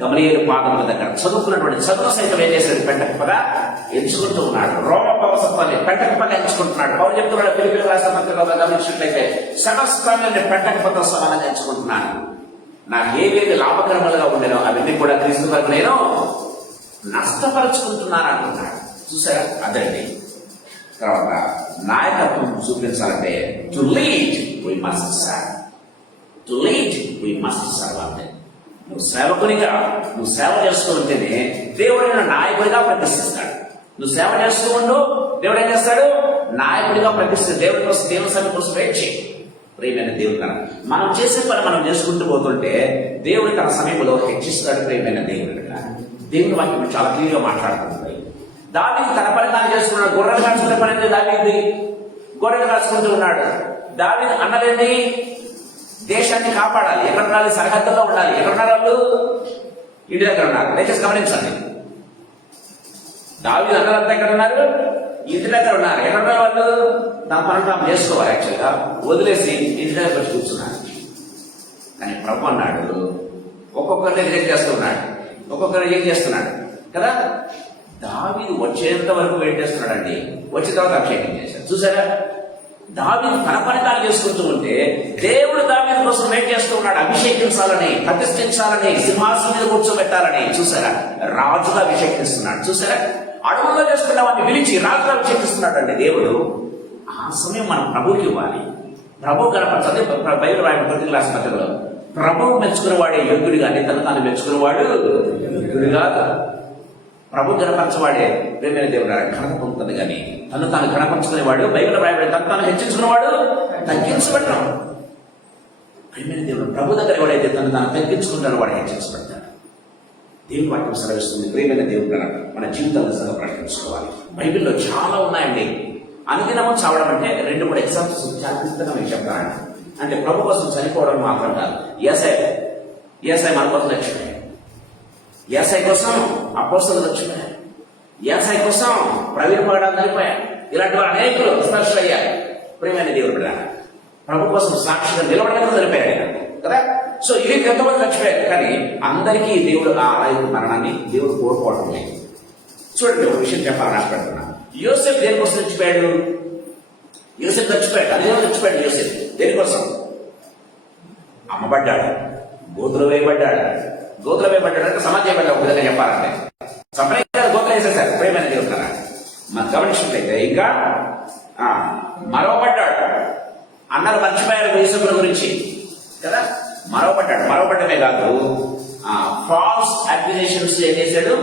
గమలీయేలు పాదముల దగ్గర చదువుకున్నటువంటి చదువు సైతం ఏం చేశాడు? పెట్టకపోగా ఎంచుకుంటూ ఉన్నాడు. రోమ పవసత్వాన్ని పెట్టకపోగా ఎంచుకుంటున్నాడు. పౌలు చెప్తున్నాడు ఫిలిప్పీయులకు రాసిన పత్రికలో గమనించినట్లయితే సమస్తాన్ని పెట్టకపోతే సమానంగా ఎంచుకుంటున్నాను. నాకు ఏవేవి లాభకరములుగా ఉండేనో అవన్నీ కూడా క్రీస్తు వరకు నేను నష్టపరుచుకుంటున్నాను అంటున్నాడు. చూసారా? అదండి. తర్వాత నాయకత్వం చూపించాలంటే to lead we must serve. To lead we must serve అంటే నువ్వు సేవకునిగా నువ్వు సేవ చేస్తూ ఉంటేనే దేవుడు నిన్ను నాయకుడిగా ప్రతిష్ఠిస్తాడు. నువ్వు సేవ చేస్తూ ఉండు, దేవుడు ఏం చేస్తాడు? నాయకుడిగా ప్రతిష్ఠిస్తాడు. దేవుడి కోసం, దేవుని సమయం కోసం వెయిట్ చేయి. ప్రియమైన దేవుడు కన్నా మనం చేసే పని మనం చేసుకుంటూ పోతుంటే దేవుడు తన సమయంలో హెచ్చిస్తాడు. ప్రియమైన దేవుడు దేవుని వాక్యం చాలా క్లియర్ గా మాట్లాడుతుంది. దావీదు తన పని తాను చేసుకున్నాడు. గొర్రెలు కాచుకునే పని దావీదు గొర్రెలు కాచుకుంటూ ఉన్నాడు. దావీదు అన్నలేంది? దేశాన్ని కాపాడాలి. ఎక్కడ ఉండాలి? సరిహద్దుల్లో ఉండాలి. ఎక్కడ ఉన్నారు వాళ్ళు? ఇంటి దగ్గర ఉన్నారు. దయచేసి గమనించండి. దావీదు అన్నలంతా ఎక్కడ ఉన్నారు? ఇంటి దగ్గర ఉన్నారు. ఎక్కడ ఉన్నారు వాళ్ళు? తమ పని తాము చేసుకోవాలి. యాక్చువల్గా వదిలేసి ఇంటి దగ్గర వచ్చి కూర్చున్నారు. కానీ ప్రభు అన్నాడు ఒక్కొక్కరిని రిజెక్ట్ చేస్తున్నాడు, ఒక్కొక్కరిని రిజెక్ట్ చేస్తున్నాడు కదా. దావీదు వచ్చేంత వరకు వెయిట్ చేస్తున్నాడండి. వచ్చిన తర్వాత అభిషేకం చేశాడు. చూసారా? దావీదు తన పని తాను చేసుకుంటూ ఉంటే దేవుడు దావీదు కోసం వెయిట్ చేస్తూ ఉన్నాడు. అభిషేకించాలని, ప్రతిష్ఠించాలని, సింహాసనం మీద కూర్చోబెట్టాలని. చూసారా? రాజుగా అభిషేకిస్తున్నాడు. చూసారా? అడుగులో చేసుకున్నామని పిలిచి రాజుగా అభిషేకిస్తున్నాడు అండి దేవుడు. ఆ సమయం మనం ప్రభువుకి ఇవ్వాలి. ప్రభు కనపరచండి. బైబిల్ రాయడం ప్రతి క్లాస్ మధ్యలో ప్రభువు మెచ్చుకునేవాడే యోగ్యుడు కానీ తను తాను మెచ్చుకునేవాడు యోగ్యుడు కాదు. ప్రభు గణపరచవాడే ప్రేమైన దేవుడు ఘనత పొందుతుంది కానీ తను తాను గణపరచుకునేవాడు, బైబిల్ రాయబడి తను తాను హెచ్చించుకునేవాడు తగ్గించబడ్డాడు. ప్రేమైన దేవుడు ప్రభు దగ్గర ఎవడైతే తను తాను తగ్గించుకుంటాడో వాడు హెచ్చించబడతాడు. దేవుని వాక్యం సెలవిస్తుంది. ప్రేమైన దేవుడు మన జీవితాలను సగం ప్రకటించుకోవాలి. బైబిల్లో చాలా ఉన్నాయండి. అనుదినము చావడం అంటే 2-3 ఎగ్జాంపుల్స్ జాగ్రత్తగా మీకు చెప్తానండి. అంటే ప్రభు కోసం చనిపోవడం మాత్రం కాదు. ఏసై మన కోసం లక్ష్యమే. ఏసై కోసం అపోస్తలులు లక్ష్యమయ్యారు. ఏసై కోసం ప్రవీణ్ పగడాలు చనిపోయారు. ఇలాంటి వారు అనేకులు స్పర్శ అయ్యారు. ప్రియమైన దేవుడు బిడ్డ ప్రభు కోసం సాక్షిగా నిలబడడానికి చనిపోయారు కదా. సో ఇది ఎంతమంది చచ్చిపోయారు కానీ అందరికీ దేవుడు ఆ మరణాన్ని దేవుడు కోరుకోవడం లేదు. చూడండి, ఒక విషయం చెప్పాలని ఆశపడుతున్నా. యోసేపు దేనికోసం చచ్చిపోయాడు? యోసేపు చచ్చిపోయాడు. అదే చచ్చిపోయాడు యోసేపు దేనికోసం? అమ్మబడ్డాడు, గోతులు వేయబడ్డాడు. గోతులు వేయబడ్డాడు అంటే సమాజం చేయబడ్డా. ఒక విధంగా చెప్పాలంటే సంప్రదాయాలు గోతులు వేసేసారు. ప్రేమైన దేవుడు మనం గమనించినట్లయితే ఇంకా మరవబడ్డాడు. అన్నలు మర్చిపోయారు యేసుప్రభు గురించి కదా. మరవబడ్డమే కాదు, ఫాల్స్ అక్యూజేషన్స్ ఏం చేశాడు?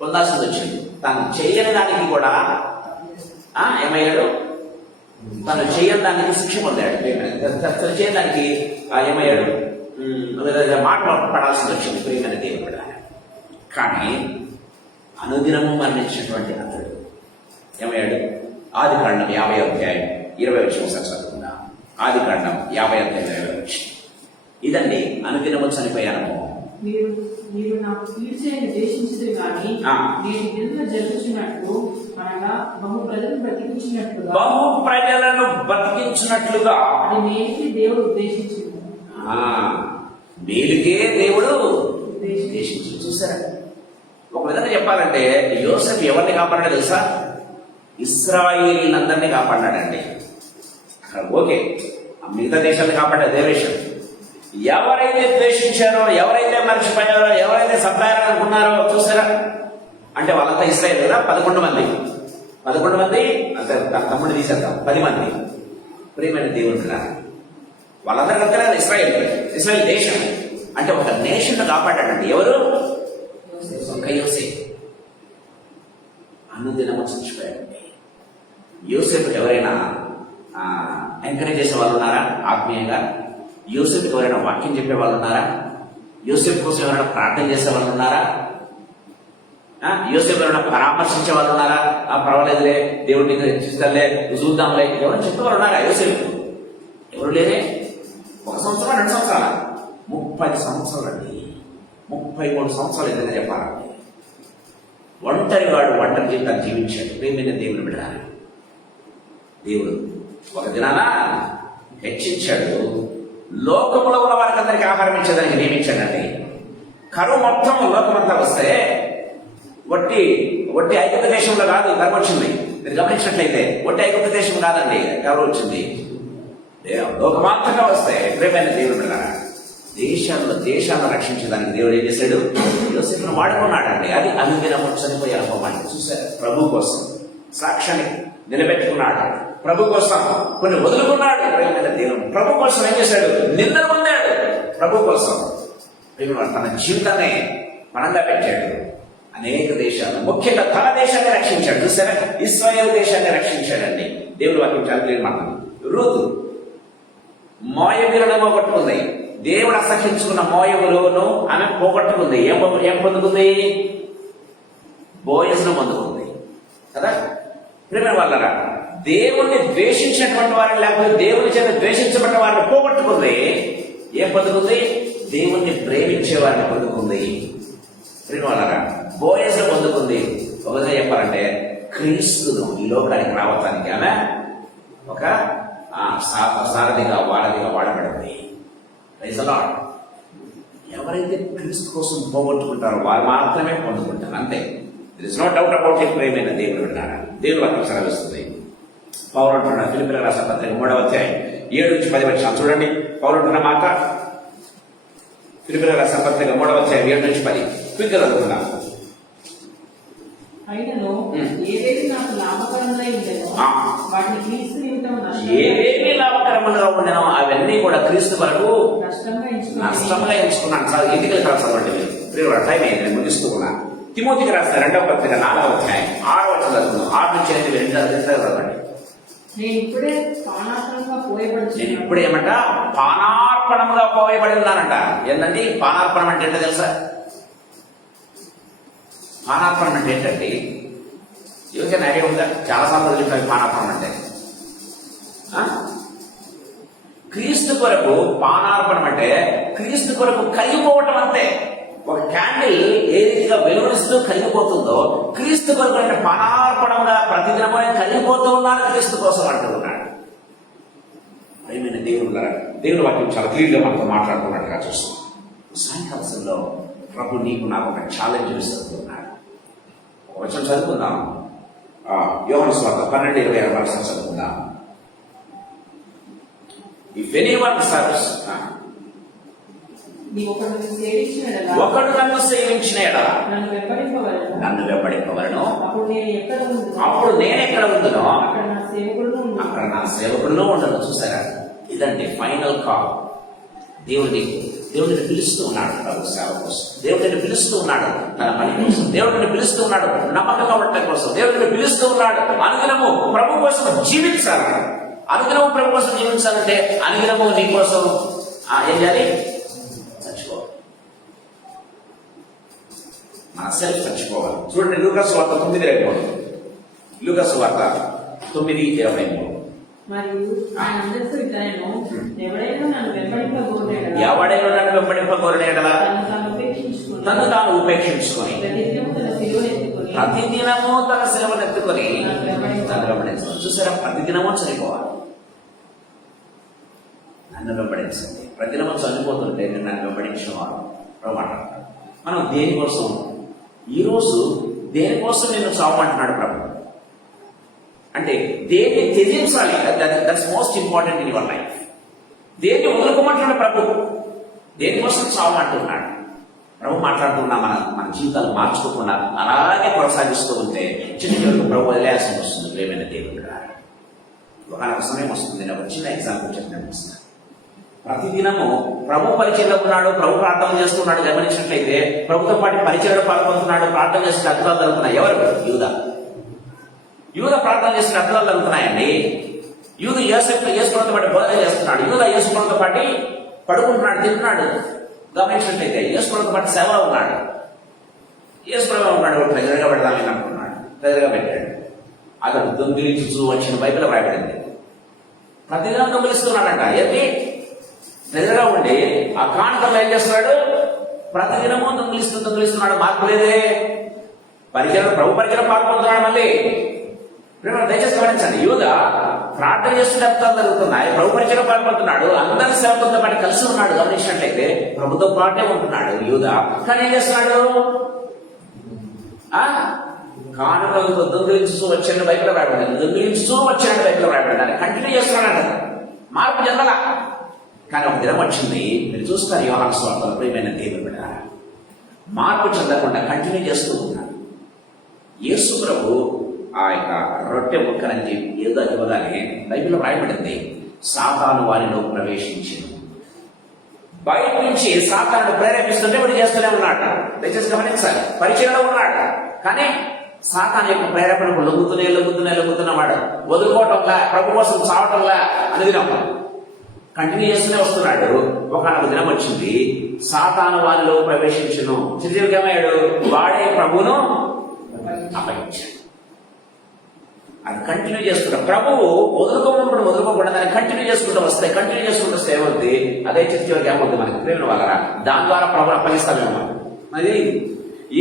పొందాల్సింది వచ్చింది. తను చేయని దానికి కూడా ఏమయ్యాడు? తను చేయని దానికి శిక్ష పొందాడు. తను చేయని దానికి ఏమయ్యాడు? మాట పడాల్సింది వచ్చింది. ప్రియమైన దేవుడు కానీ అనుదినము మరణించినటువంటి అతడు ఏమయ్యాడు? ఆదికాండం 50వ అధ్యాయం 20వ వచనం చదువుకుందాం. ఆదికాండం 50వ అధ్యాయం 20వ వచనం. ఇదండి అనుదినము చనిపోయాను. మీరు నాకు తీర్చేయని దేశించదు కానీ నేను కింద జరుగుతున్నట్లు అనగా బహు ప్రజలను బతికించినట్లుగా అది మేలుకే దేవుడు ఉద్దేశించింది. మేలుకే దేవుడు ఉద్దేశించి. చూసారా? ఒక విధంగా చెప్పాలంటే యోసేపు ఎవరిని కాపాడాడు తెలుసా? ఇశ్రాయేలీలందరినీ కాపాడాడండి. ఓకే, మిగతా దేశాన్ని కాపాడాడు అదే విషయం. ఎవరైతే ద్వేషించారో, ఎవరైతే మర్చిపోయారో, ఎవరైతే సంపాదనుకున్నారో చూసారా? అంటే వాళ్ళంతా ఇశ్రాయేలు కదా. 11 మంది అంటే తమ్ముడు తీసేద్దాం. 10 మంది ప్రియమైన దేవుడు వాళ్ళందరూ కదా ఇశ్రాయేల్ దేశం. అంటే ఒక నేషన్ కాపాడాడండి. ఎవరు? యోసేపు. అనుదినము చచ్చిపోయాడండి. యోసేపు ఎవరైనా ఎంకరేజ్ చేసే వాళ్ళు ఉన్నారా? ఆత్మీయంగా యోసేపు ఎవరైనా వాక్యం చెప్పే వాళ్ళు ఉన్నారా? యోసేపు కోసం ఎవరైనా ప్రార్థన చేసే వాళ్ళు ఉన్నారా? యోసేపు ఎవరైనా పరామర్శించే వాళ్ళు ఉన్నారా? పర్వాలేదులే, దేవుడిని చూస్తాలే, చూద్దాంలే, ఎవరైనా చెప్పేవాళ్ళు ఉన్నారా? యోసేపు ఎవరు లేరే. 1 సంవత్సరం 2 సంవత్సరాల 30 సంవత్సరాలు అండి. 33 సంవత్సరాలు ఏదైనా చెప్పాలండి. ఒంటరి జీవితాన్ని జీవించాడు. ప్రేమైన దేవుని బిడ్డ దేవుడు ఒక దినాన హెచ్చించాడు. లోకంలో ఉన్న వారికి అందరికీ ఆహారం ఇచ్చేదానికి నియమించాడండి. కరువు మొత్తం లోకమంతా వస్తే ఒట్టి ఐగుప్తు దేశంలో కాదు కరువు వచ్చింది. మీరు గమనించినట్లయితే ఒట్టి ఐగుప్తు దేశం కాదండి కరువు వచ్చింది. లోకమంతగా వస్తే ప్రేమైన దేవుడు దేశాలను రక్షించడానికి దేవుడు ఏం చేశాడు? యోసేపును వాడుకున్నాడండి. అది అనుదినము చనిపోయే అనుభవాన్ని చూశారు. ప్రభు కోసం సాక్ష్యాన్ని నిలబెట్టుకున్నాడు. ప్రభు కోసం కొన్ని వదులుకున్నాడు. ప్రేమైన దేవుడు ప్రభు కోసం ఏం చేశాడు? నిందలు పొందాడు. ప్రభు కోసం తన జీవితాన్ని పణంగా పెట్టాడు. అనేక దేశాలను, ముఖ్యంగా తన దేశాన్ని రక్షించాడు. చూసారా? ఇశ్రాయేలు దేశాన్ని రక్షించాడండి. దేవుడు వాక్యం చదివేది మాట. రూతు మోయబులను పోగొట్టుకుంది. దేవుడు అసహించుకున్న మోయబులను ఆమె పోగొట్టుకుంది. ఏం పొందుకుంది? బోయస్ను పొందుకుంది కదా. ప్రేమ వాళ్ళరా, దేవుణ్ణి ద్వేషించినటువంటి వారిని, లేకపోతే దేవుని చేత ద్వేషించబడ్డ వారిని పోగొట్టుకుంది. ఏం పొందుకుంది? దేవుణ్ణి ప్రేమించే వారిని పొందుకుంది. ప్రేమ వాళ్ళరా, బోయస్ను పొందుకుంది. ఒకగా చెప్పాలంటే క్రీస్తును ఈ లోకానికి రావటానికి ఆమె ఒక సారథిగా వాడబడింది. ఎవరైతే క్రీస్తు కోసం పోగొట్టుకుంటారో వారు మాత్రమే పొందుకుంటారు. అంతే. There is no doubt about it. ప్రేమైన దేవుడు విన్నారా? దేవుడు వాక్యం సెలవిస్తుంది. పౌలు అంటున్న ఫిలిప్పీయులకు రాసిన పత్రిక 3వ అధ్యాయం 7-10 వచనాలు చూడండి. పౌలు అంటున్న మాట ఫిలిప్పీయులకు రాసిన పత్రిక 3వ అధ్యాయం 7-10 క్విక్గా చదువుకుందాం. అయినను ఏవేవి నాకు లాభకరముగా ఉండెనో వాటిని క్రీస్తు నిమిత్తము ఏవేవి లాభకరముగా ఉండెనో అవన్నీ కూడా క్రీస్తు వరకు నష్టంగా ఎంచుకున్నాను. సార్ ఇంటికి చదవండి. మీరు టైం అయింది, ముగిస్తూ ఉన్నా. తిమోతికి రాసిన 2వ పత్రిక 4వ అధ్యాయం 6వ వచనం చదువుతున్నాం. 6 నుంచి 8 చదవండి. నేను ఇప్పుడే ఏమంట? పానార్పణముగా పోయబడి ఉన్నానంట. ఏంటండి పానార్పణం అంటే ఏంటో తెలుసా? పానార్పణం అంటే ఏంటండి? యువజన ఐడియా ఉందా? చాలా సార్లు చెప్పారు పానార్పణం అంటే. క్రీస్తు కొరకు పానార్పణం అంటే క్రీస్తు కొరకు కలిగిపోవటం అంతే. ఒక క్యాండిల్ ఏ రీతిగా వెలువరిస్తూ కలిగిపోతుందో క్రీస్తు కొరకు అంటే పానార్పణంగా ప్రతిదినమే కలిగిపోతూ ఉన్నాడు. క్రీస్తు కోసం అంటూ ఉన్నాడు. ప్రియమైన దేవుని వాక్యం చాలా క్లియర్గా మనతో మాట్లాడుతున్నట్టుగా చూస్తున్నాం. సాయంకాలంలో ప్రభు నీకు నాకు ఒక ఛాలెంజ్ ఇస్తున్నాడు. వచనం చదువుకుందాం. యోహాను సువార్త 12:26 చదువుకుందాం. ఇఫ్ ఎనీవన్ సర్వ్స్, ఒకడు నన్ను సేవించిన ఎడల నన్ను వెంబడింపవలెను. అప్పుడు నేను ఎక్కడ ఉందునో అక్కడ నా సేవకుడును ఉండను. చూసారా? ఇదండి ఫైనల్ కాల్. దేవుడిని పిలుస్తూ ఉన్నాడు ప్రభు సేవ కోసం. దేవుడిని పిలుస్తూ ఉన్నాడు తన పని కోసం. దేవుడిని పిలుస్తూ ఉన్నాడు నమ్మకంగా ఉండటం కోసం. దేవుడిని పిలుస్తూ ఉన్నాడు అనుదినము ప్రభు కోసం జీవించాలి. అనుదినము ప్రభు కోసం జీవించాలంటే అనుదినము నీ కోసం ఏం చేయాలి? చచ్చిపోవాలి. మన సెల్ఫ్ చచ్చిపోవాలి. చూడండి లూకాసు వార్త 9:23. లూకాసు వార్త 9:23. మరియు ఎవడైనా నన్ను వెంబడింపగోరిన ఎడల తను తాను ఉపేక్షించుకొని ప్రతిదినము తన సేవను ఎత్తుకొని నన్ను వెంబడించాలి. చూసారా? ప్రతిదినము చనిపోవాలి. నన్ను వెంబడించండి. ప్రతిదినము చనిపోతుంటే నేను నన్ను వెంబడించిన వాడు మాట్లాడతాడు. మనం దేనికోసం ఈరోజు దేనికోసం నేను చావమంటున్నాడు ప్రభు అంటే దేన్ని త్యజించాలి. That's most important in your life. దేన్ని వదులుకోమంటున్నాడు ప్రభు? దేనికోసం చావమంటున్నాడు ప్రభు. మాట్లాడుతున్నా మన జీవితాలు మార్చుకోకుండా అలాగే కొనసాగిస్తూ ఉంటే చిన్న ప్రభు వదిలేయాల్సి వస్తుంది. ప్రేమైన దేవుడు ఒక సమయం వస్తుంది. నేను ఒక చిన్న ఎగ్జాంపుల్ చెప్పినట్టు, ప్రతిదినము ప్రభు పరిచయంలో ఉన్నాడు, ప్రభు ప్రార్థన చేస్తున్నాడు. గమనించినట్లయితే ప్రభుతో పాటు పరిచయంలో పాల్గొంటున్నాడు, ప్రార్థన చేసిన అద్భుతాలు జరుగుతున్నాయి. ఎవరు? యూదా ప్రార్థన చేసిన అద్భుతాలు జరుగుతున్నాయండి. యూదా యేసుప్రభుతో పాటు బోధన చేస్తున్నాడు. యూదా యేసుప్రభుతో పాటు పడుకుంటున్నాడు, తింటున్నాడు. గమనించినట్లయితే యేసుప్రభుతో పాటు సేవలో ఉన్నాడు. యేసుప్రభు ఉన్నాడు, ప్రజలుగా పెడదామని అనుకున్నాడు, ప్రజలుగా పెట్టాడు. అతను దొంగిలించు వచ్చిన బైబిల్ రాయబడింది. ప్రతిదినం దొంగిలిస్తున్నాడంట. ఏంటి? ప్రజలుగా ఉండి ఆ కానుకలు ఏం చేస్తున్నాడు? ప్రతిదినము దొంగిలిస్తున్నాడు. మార్పు లేదే. ప్రభు పరిచయం పాల్గొంటున్నాడు. మళ్ళీ దయచేసి గమనించండి, యూదా ప్రార్థన చేస్తున్న అద్భుతాలు జరుగుతున్నాయి. ప్రభు పరిచయం పాల్పడుతున్నాడు. అందరి సేవకులతో పాటు కలిసి ఉన్నాడు. గమనించినట్లయితే ప్రభుతో పాటే ఉంటున్నాడు యూదా. కానీ ఏం చేస్తున్నాడు? కానుకలతో దొంగిలించు వచ్చాడు బైబిల్లో రాయబడ్డాడు. దొంగిలించు వచ్చాడు బైబిల్లో రాయబడ్డాడు. కంటిన్యూ చేస్తున్నాడు. మార్పు చెందాల. కానీ ఒక దినం వచ్చింది, మీరు చూస్తారు యోహాను సువార్తలో, ప్రియమైన దేవుని బిడ్డ, మార్పు చెందకుండా కంటిన్యూ చేస్తూ ఉన్నాడు. యేసు ప్రభు ఆ యొక్క రొట్టె ముక్కలని ఏదో ఇవ్వగానే బైబిల్లో రాయబడింది, సాతాను వారిలో ప్రవేశించింది. బయట నుంచి సాతాను ప్రేరేపిస్తుంటే వీడు చేస్తూనే ఉన్నాడు. దయచేసి గమనించాలి, పరిచయంలో ఉన్నాడు. కానీ సాతాను యొక్క ప్రేరేపణకు లొంగుతున్నవాడు. వదులుకోవటంలా, ప్రభు కోసం చావటంలా అనేది కంటిన్యూ చేస్తూనే వస్తున్నాడు. ఒక దినం వచ్చింది, సాతాను వారిలో ప్రవేశించును. చివరికి ఏమయ్యాడు? వాడే ప్రభువును అప్పగించాడు. అది కంటిన్యూ చేస్తున్నాడు. ప్రభువు వదులుకోకుండా దాన్ని కంటిన్యూ చేసుకుంటూ వస్తే ఏమవుతుంది? అదే చివరికి ఏమవుతుంది? మనకి ప్రేమ వల్ల దాని ద్వారా ప్రభుని అప్పగిస్తామేమో. అది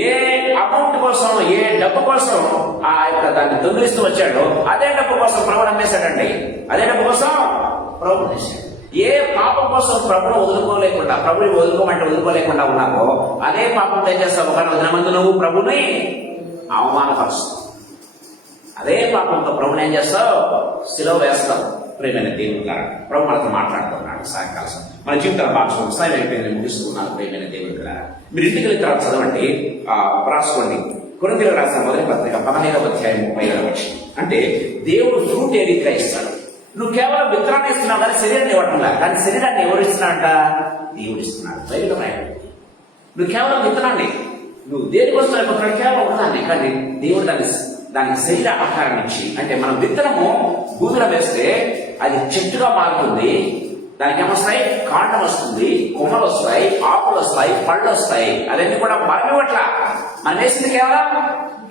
ఏ అమౌంట్ కోసం, ఏ డబ్బు కోసం ఆ యొక్క దాన్ని దొంగిలిస్తూ వచ్చాడో అదే డబ్బు కోసం ప్రభుని అమ్మేశాడండి. అదే డబ్బు కోసం ప్రభు అమ్మేశాడు. ఏ పాపం కోసం ప్రభుని వదులుకోలేకుండా ఉన్నావో అదే పాపం ఏం చేస్తావు? ఒక దినమందు నువ్వు ప్రభుని అవమానపరుస్తావు. అదే పాపంతో ప్రభుని ఏం చేస్తావు? శిలువ వేస్తావు. ప్రియమైన దేవుని ప్రభు మనతో మాట్లాడుతున్నాడు సాయంకాలం. మన జీవితాల భాగస్వామి సాయం అయిపోయింది, ముగిస్తున్నాను. ప్రియమైన దేవుని మీరు ఇంటికి వెళ్ళిన తర్వాత చదవండి, రాసుకోండి. కొరింథీయులకు రాసిన మొదటి పత్రిక 15వ అధ్యాయం 35వ వచనం. అంటే దేవుడు ఫ్రూట్ ఏ రీతిగా ఇస్తాడు. నువ్వు కేవలం విత్తనాన్ని ఇస్తున్నావు కానీ శరీరాన్ని ఇవ్వటంలా. కానీ శరీరాన్ని ఎవరు ఇస్తున్నాడంట? దేవుడు ఇస్తున్నాడు. బైబిల్లో రాయబడింది. నువ్వు కేవలం విత్తనాన్ని, నువ్వు దేనికోసం అయిపోతున్నాడు? కేవలం ఉన్నదాన్ని. కానీ దేవుడు దానికి శరీర ఆహారం ఇచ్చి, అంటే మనం విత్తనము భూమిలో వేస్తే అది చెట్టుగా మారుతుంది. దానికి ఏమొస్తాయి? కాండం వస్తుంది, కొమ్మలు వస్తాయి, ఆకులు వస్తాయి, పళ్ళు వస్తాయి. అవన్నీ కూడా మరమివట్ల. మనం వేసింది కేవలం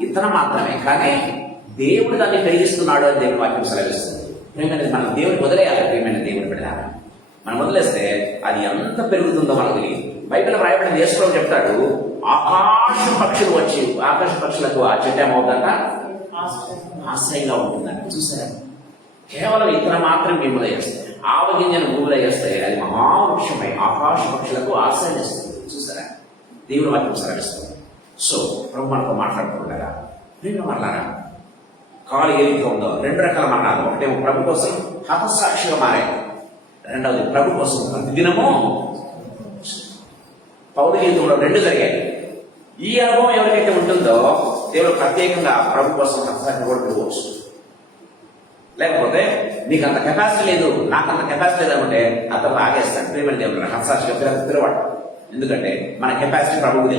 విత్తనం మాత్రమే. కానీ దేవుడు దాన్ని పెరిగిస్తున్నాడు అని దేవుని వాక్యం సెలవిస్తుంది. ప్రియమైన మనం దేవుని వదిలేయాలి. ప్రియమైన దేవుని బిడ్డ, మనం వదిలేస్తే అది ఎంత పెరుగుతుందో మనకు తెలియదు. బైబిల్ రాయబడిన యేసు ప్రభు చెప్తాడు, ఆకాశ పక్షులకు ఆ చెట్టు ఏమవుతుందంట? ఆశ్రయంగా ఉంటుందంట. చూసారా? కేవలం ఇతర మాత్రం భూమిలో వేస్తాయి, ఆవగింజను భూమిలో వేస్తాయి, అది మహావృక్షమై ఆకాశ పక్షులకు ఆశ్రయం ఇస్తుంది. చూసారా? దేవుడు వాక్యం సెలవిస్తుంది. సో ప్రభు మనతో మాట్లాడుతుండగా నేను మళ్ళారా కాలు ఏ రీతిగా ఉందో 2 రకాల మరణాలు. ఒకటేమో ప్రభు కోసం హతసాక్షిగా మారాయి, రెండవది ప్రభు కోసం ప్రతిదినము. పౌలు జీవితంలో 2 జరిగాయి. ఈ అనుభవం ఎవరికైతే ఉంటుందో దేవుడు ప్రత్యేకంగా ప్రభు కోసం హతసాక్షి కూడా పిలవచ్చు. లేకపోతే నీకు అంత కెపాసిటీ లేదు, నాకు అంత కెపాసిటీ లేదు అంటే అతను ఆగేస్తాడు. ప్రేమని దేవుడు హతసాక్షిగా పిలవాడు. ఎందుకంటే మన కెపాసిటీ ప్రభువుకు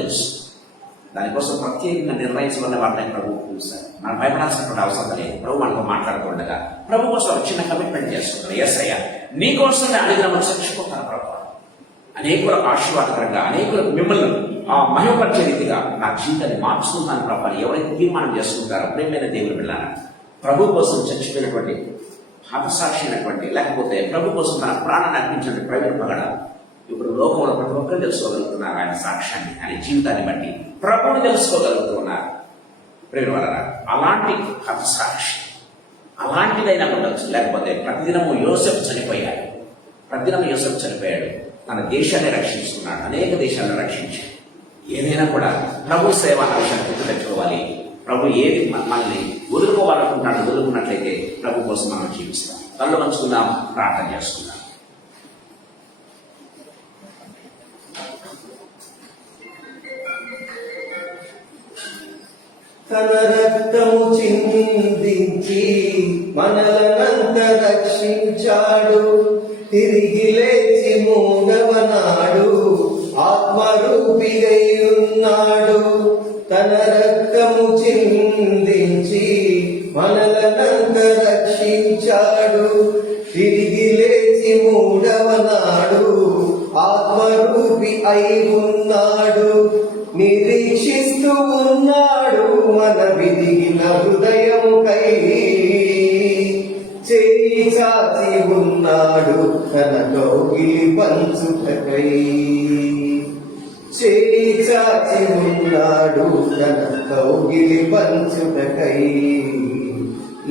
తెలుసు. దానికోసం ప్రత్యేకంగా నిర్ణయించబడిన వాటిని ప్రభువు చూస్తారు. మనం భయపడాల్సినటువంటి అవసరం లేదు. ప్రభు మనతో మాట్లాడుతుండగా ప్రభు కోసం చిన్న కమిట్మెంట్ చేసుకుంటారు. ఎస్ఐ నీ కోసం అనుగ్రహం చచ్చిపోతాను ప్రభు, అనేకులకు ఆశీర్వాదకరంగా, అనేకులకు మిమ్మల్ని మహిమపరిచే రీతిగా నా జీవితాన్ని మార్చుకుంటాను ప్రభు అని ఎవరైతే తీర్మానం చేసుకుంటారో ప్రేమైన దేవుని బిడ్డలారా, ప్రభు కోసం చచ్చిపోయినటువంటి హతసాక్షి అయినటువంటి, లేకపోతే ప్రభు కోసం తన ప్రాణాన్ని అర్పించినటువంటి ప్రైవేట్ పగడ ఇప్పుడు లోకంలో ప్రతి ఒక్కరు తెలుసుకోగలుగుతున్నారు ఆయన సాక్ష్యాన్ని, ఆయన జీవితాన్ని బట్టి ప్రభువుని తెలుసుకోగలుగుతున్నారు. ప్రేమ వలన అలాంటి హతసాక్షి అలాంటిదైనా ఉండొచ్చు. లేకపోతే ప్రతిదినము యోసేపు చనిపోయాడు. తన దేశాన్ని రక్షిస్తున్నాడు, అనేక దేశాలను రక్షించాడు. ఏదైనా కూడా ప్రభు సేవ అన్న విషయాన్ని గుర్తుపెట్టుకోవాలి. ప్రభు ఏది మనల్ని వదులుకోవాలనుకుంటున్నాడు, వదులుకున్నట్లయితే ప్రభు కోసం మనం జీవిస్తాం. కళ్ళు పంచుకుందాం, ప్రార్థన చేసుకుందాం. తన రక్తము చిందించి మనలనంత రక్షించాడు. తిరిగి లేచి 3వ నాడు ఆత్మరూపిగై ఉన్నాడు. తన రక్తము చిందించి మనలనంత రక్షించాడు. తిరిగి లేచి 3వ నాడు ఆత్మరూపి అయి ఉన్నాడు. నిరీక్షిస్తూ ఉన్నాడు మన విదిగిన హృదయముకై. చేయి చాచి ఉన్నాడు తన కౌగిలి పంచుటకై. చేయి చాచి ఉన్నాడు తన కౌగిలి పంచుటకై.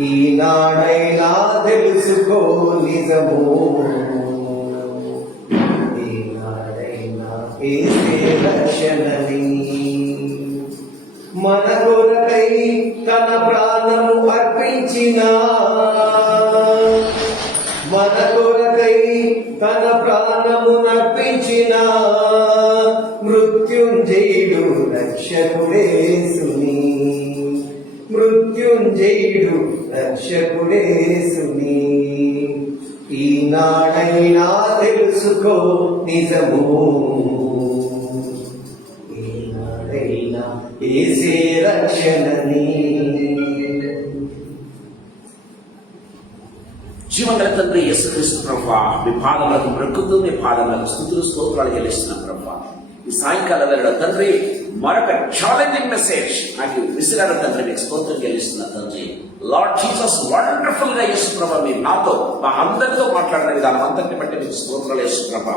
ఈనాడైనా తెలుసుకో నిజము, ఈనాడైనా యేసే రక్షణని. మన కొరకై తన ప్రాణము అర్పించిన, మన కొరకై తన ప్రాణము నర్పించిన మృత్యుంజయుడు రక్షకుడేసుని, మృత్యుంజయుడు రక్షకుడేసుని. ఈనాడైనా తెలుసుకో నిజము, ఈనాడైనా యేసే రక్షణని. జీవగల తండ్రి యేసుక్రీస్తు ప్రభువా, మీ పాదములకు మొక్కుతూ మీ పాదములకు స్తుతులు స్తోత్రాలు చెల్లిస్తున్న ప్రభువా, ఈ సాయంకాల వేళ తండ్రి మరొక ఛాలెంజింగ్ మెసేజ్ నాకు విసిరారు తండ్రి, మీకు స్తోత్రం చెల్లిస్తున్న తండ్రి. లార్డ్ జీసస్ వండర్ఫుల్ గా యేసు ప్రభా మీరు నాతో మా అందరితో మాట్లాడిన విధానం అంతటిని బట్టి మీకు స్తోత్రాలు యేసు ప్రభా.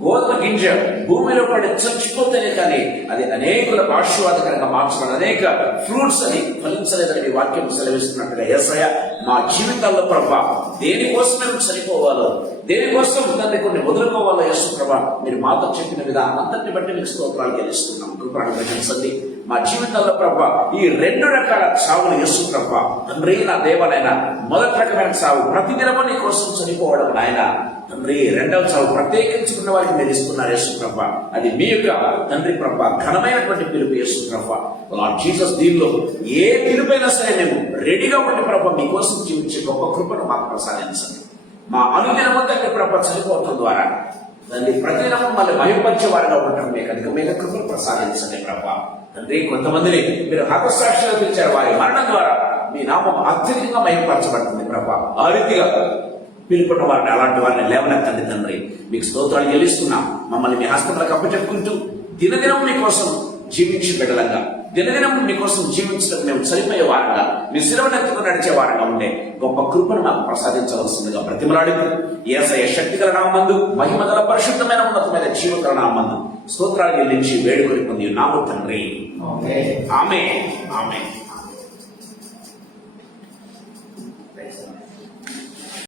గోధుమ గింజ భూమిలో పడి చచ్చిపోతేనే కానీ అది అనేకులకు ఆశీర్వాదకరంగా మార్చడం, అనేక ఫ్రూట్స్ అని ఫలించలేదని మీ వాక్యం సెలవిస్తున్నట్టుగా యేసయ్య మా జీవితాల్లో ప్రభా దేనికోసం మేము చనిపోవాలో, దేనికోసం దాన్ని కొన్ని వదులుకోవాలో యేసు ప్రభా మీరు మాతో చెప్పిన విధానం అంతటిని బట్టి మీకు స్తోత్రాలు చెల్లిస్తున్నాం. కృపను గ్రహించండి మా జీవితాల్లో ప్రభా. ఈ 2 రకాల చావులు యేసు ప్రభా తండ్రి నా దేవనైనా, మొదటి రకమైన చావు ప్రతిదినము నీ కోసం చనిపోవడం నాయన తండ్రి, 2వ చావు ప్రత్యేకించుకున్న వారికి మీరు ఇస్తున్నారు యేసు ప్రభా. అది మీ యొక్క తండ్రి ప్రభా ఘనమైనటువంటి పిలుపు యేసు ప్రభా. లార్డ్ జీసస్ దీనిలో ఏ పిలుపైనా సరే మేము రెడీగా ఉండి ప్రభా మీకోసం జీవించే గొప్ప కృపను మాకు ప్రసాదించండి. మా అనుదినము తండ్రి ప్రభా చనిపోవటం ద్వారా తండ్రి ప్రతిదినము మళ్ళీ మహిమపరిచే వారిగా ఉండటం మీకు అధికమైన కృపను ప్రసాదించండి ప్రభా. తండ్రి కొంతమందిని మీరు హతసాక్షులు పిలిచారు, వారి మరణం ద్వారా మీ నామం అత్యధికంగా మహిమపరచబడుతుంది ప్రభా. ఆ రీతిగా పిలుపున్న వారిని అలాంటి వారిని లేవనెత్తండి తండ్రి, మీకు స్తోత్రాలు చెల్లిస్తున్నాం. మమ్మల్ని మీ హస్తములకు అప్పచెప్పుకుంటూ దినదినం మీకోసం జీవించి బిడ్డలంగా, దినదినం మీకోసం జీవించడం మేము చనిపోయే వారంగా, మీ శిరవనెత్తుకు నడిచే వారంగా ఉండే గొప్ప కృపను మాకు ప్రసాదించవలసిందిగా బ్రతిమలాడుతూ యేసయ్య శక్తిగల నామందు, మహిమగల పరిశుద్ధమైన ఉన్నతమైన జీవకల నామందు స్తోత్రాలు చెల్లించి వేడుకొని పొంది నాము తండ్రి. ఆమేన్. ఆమేన్.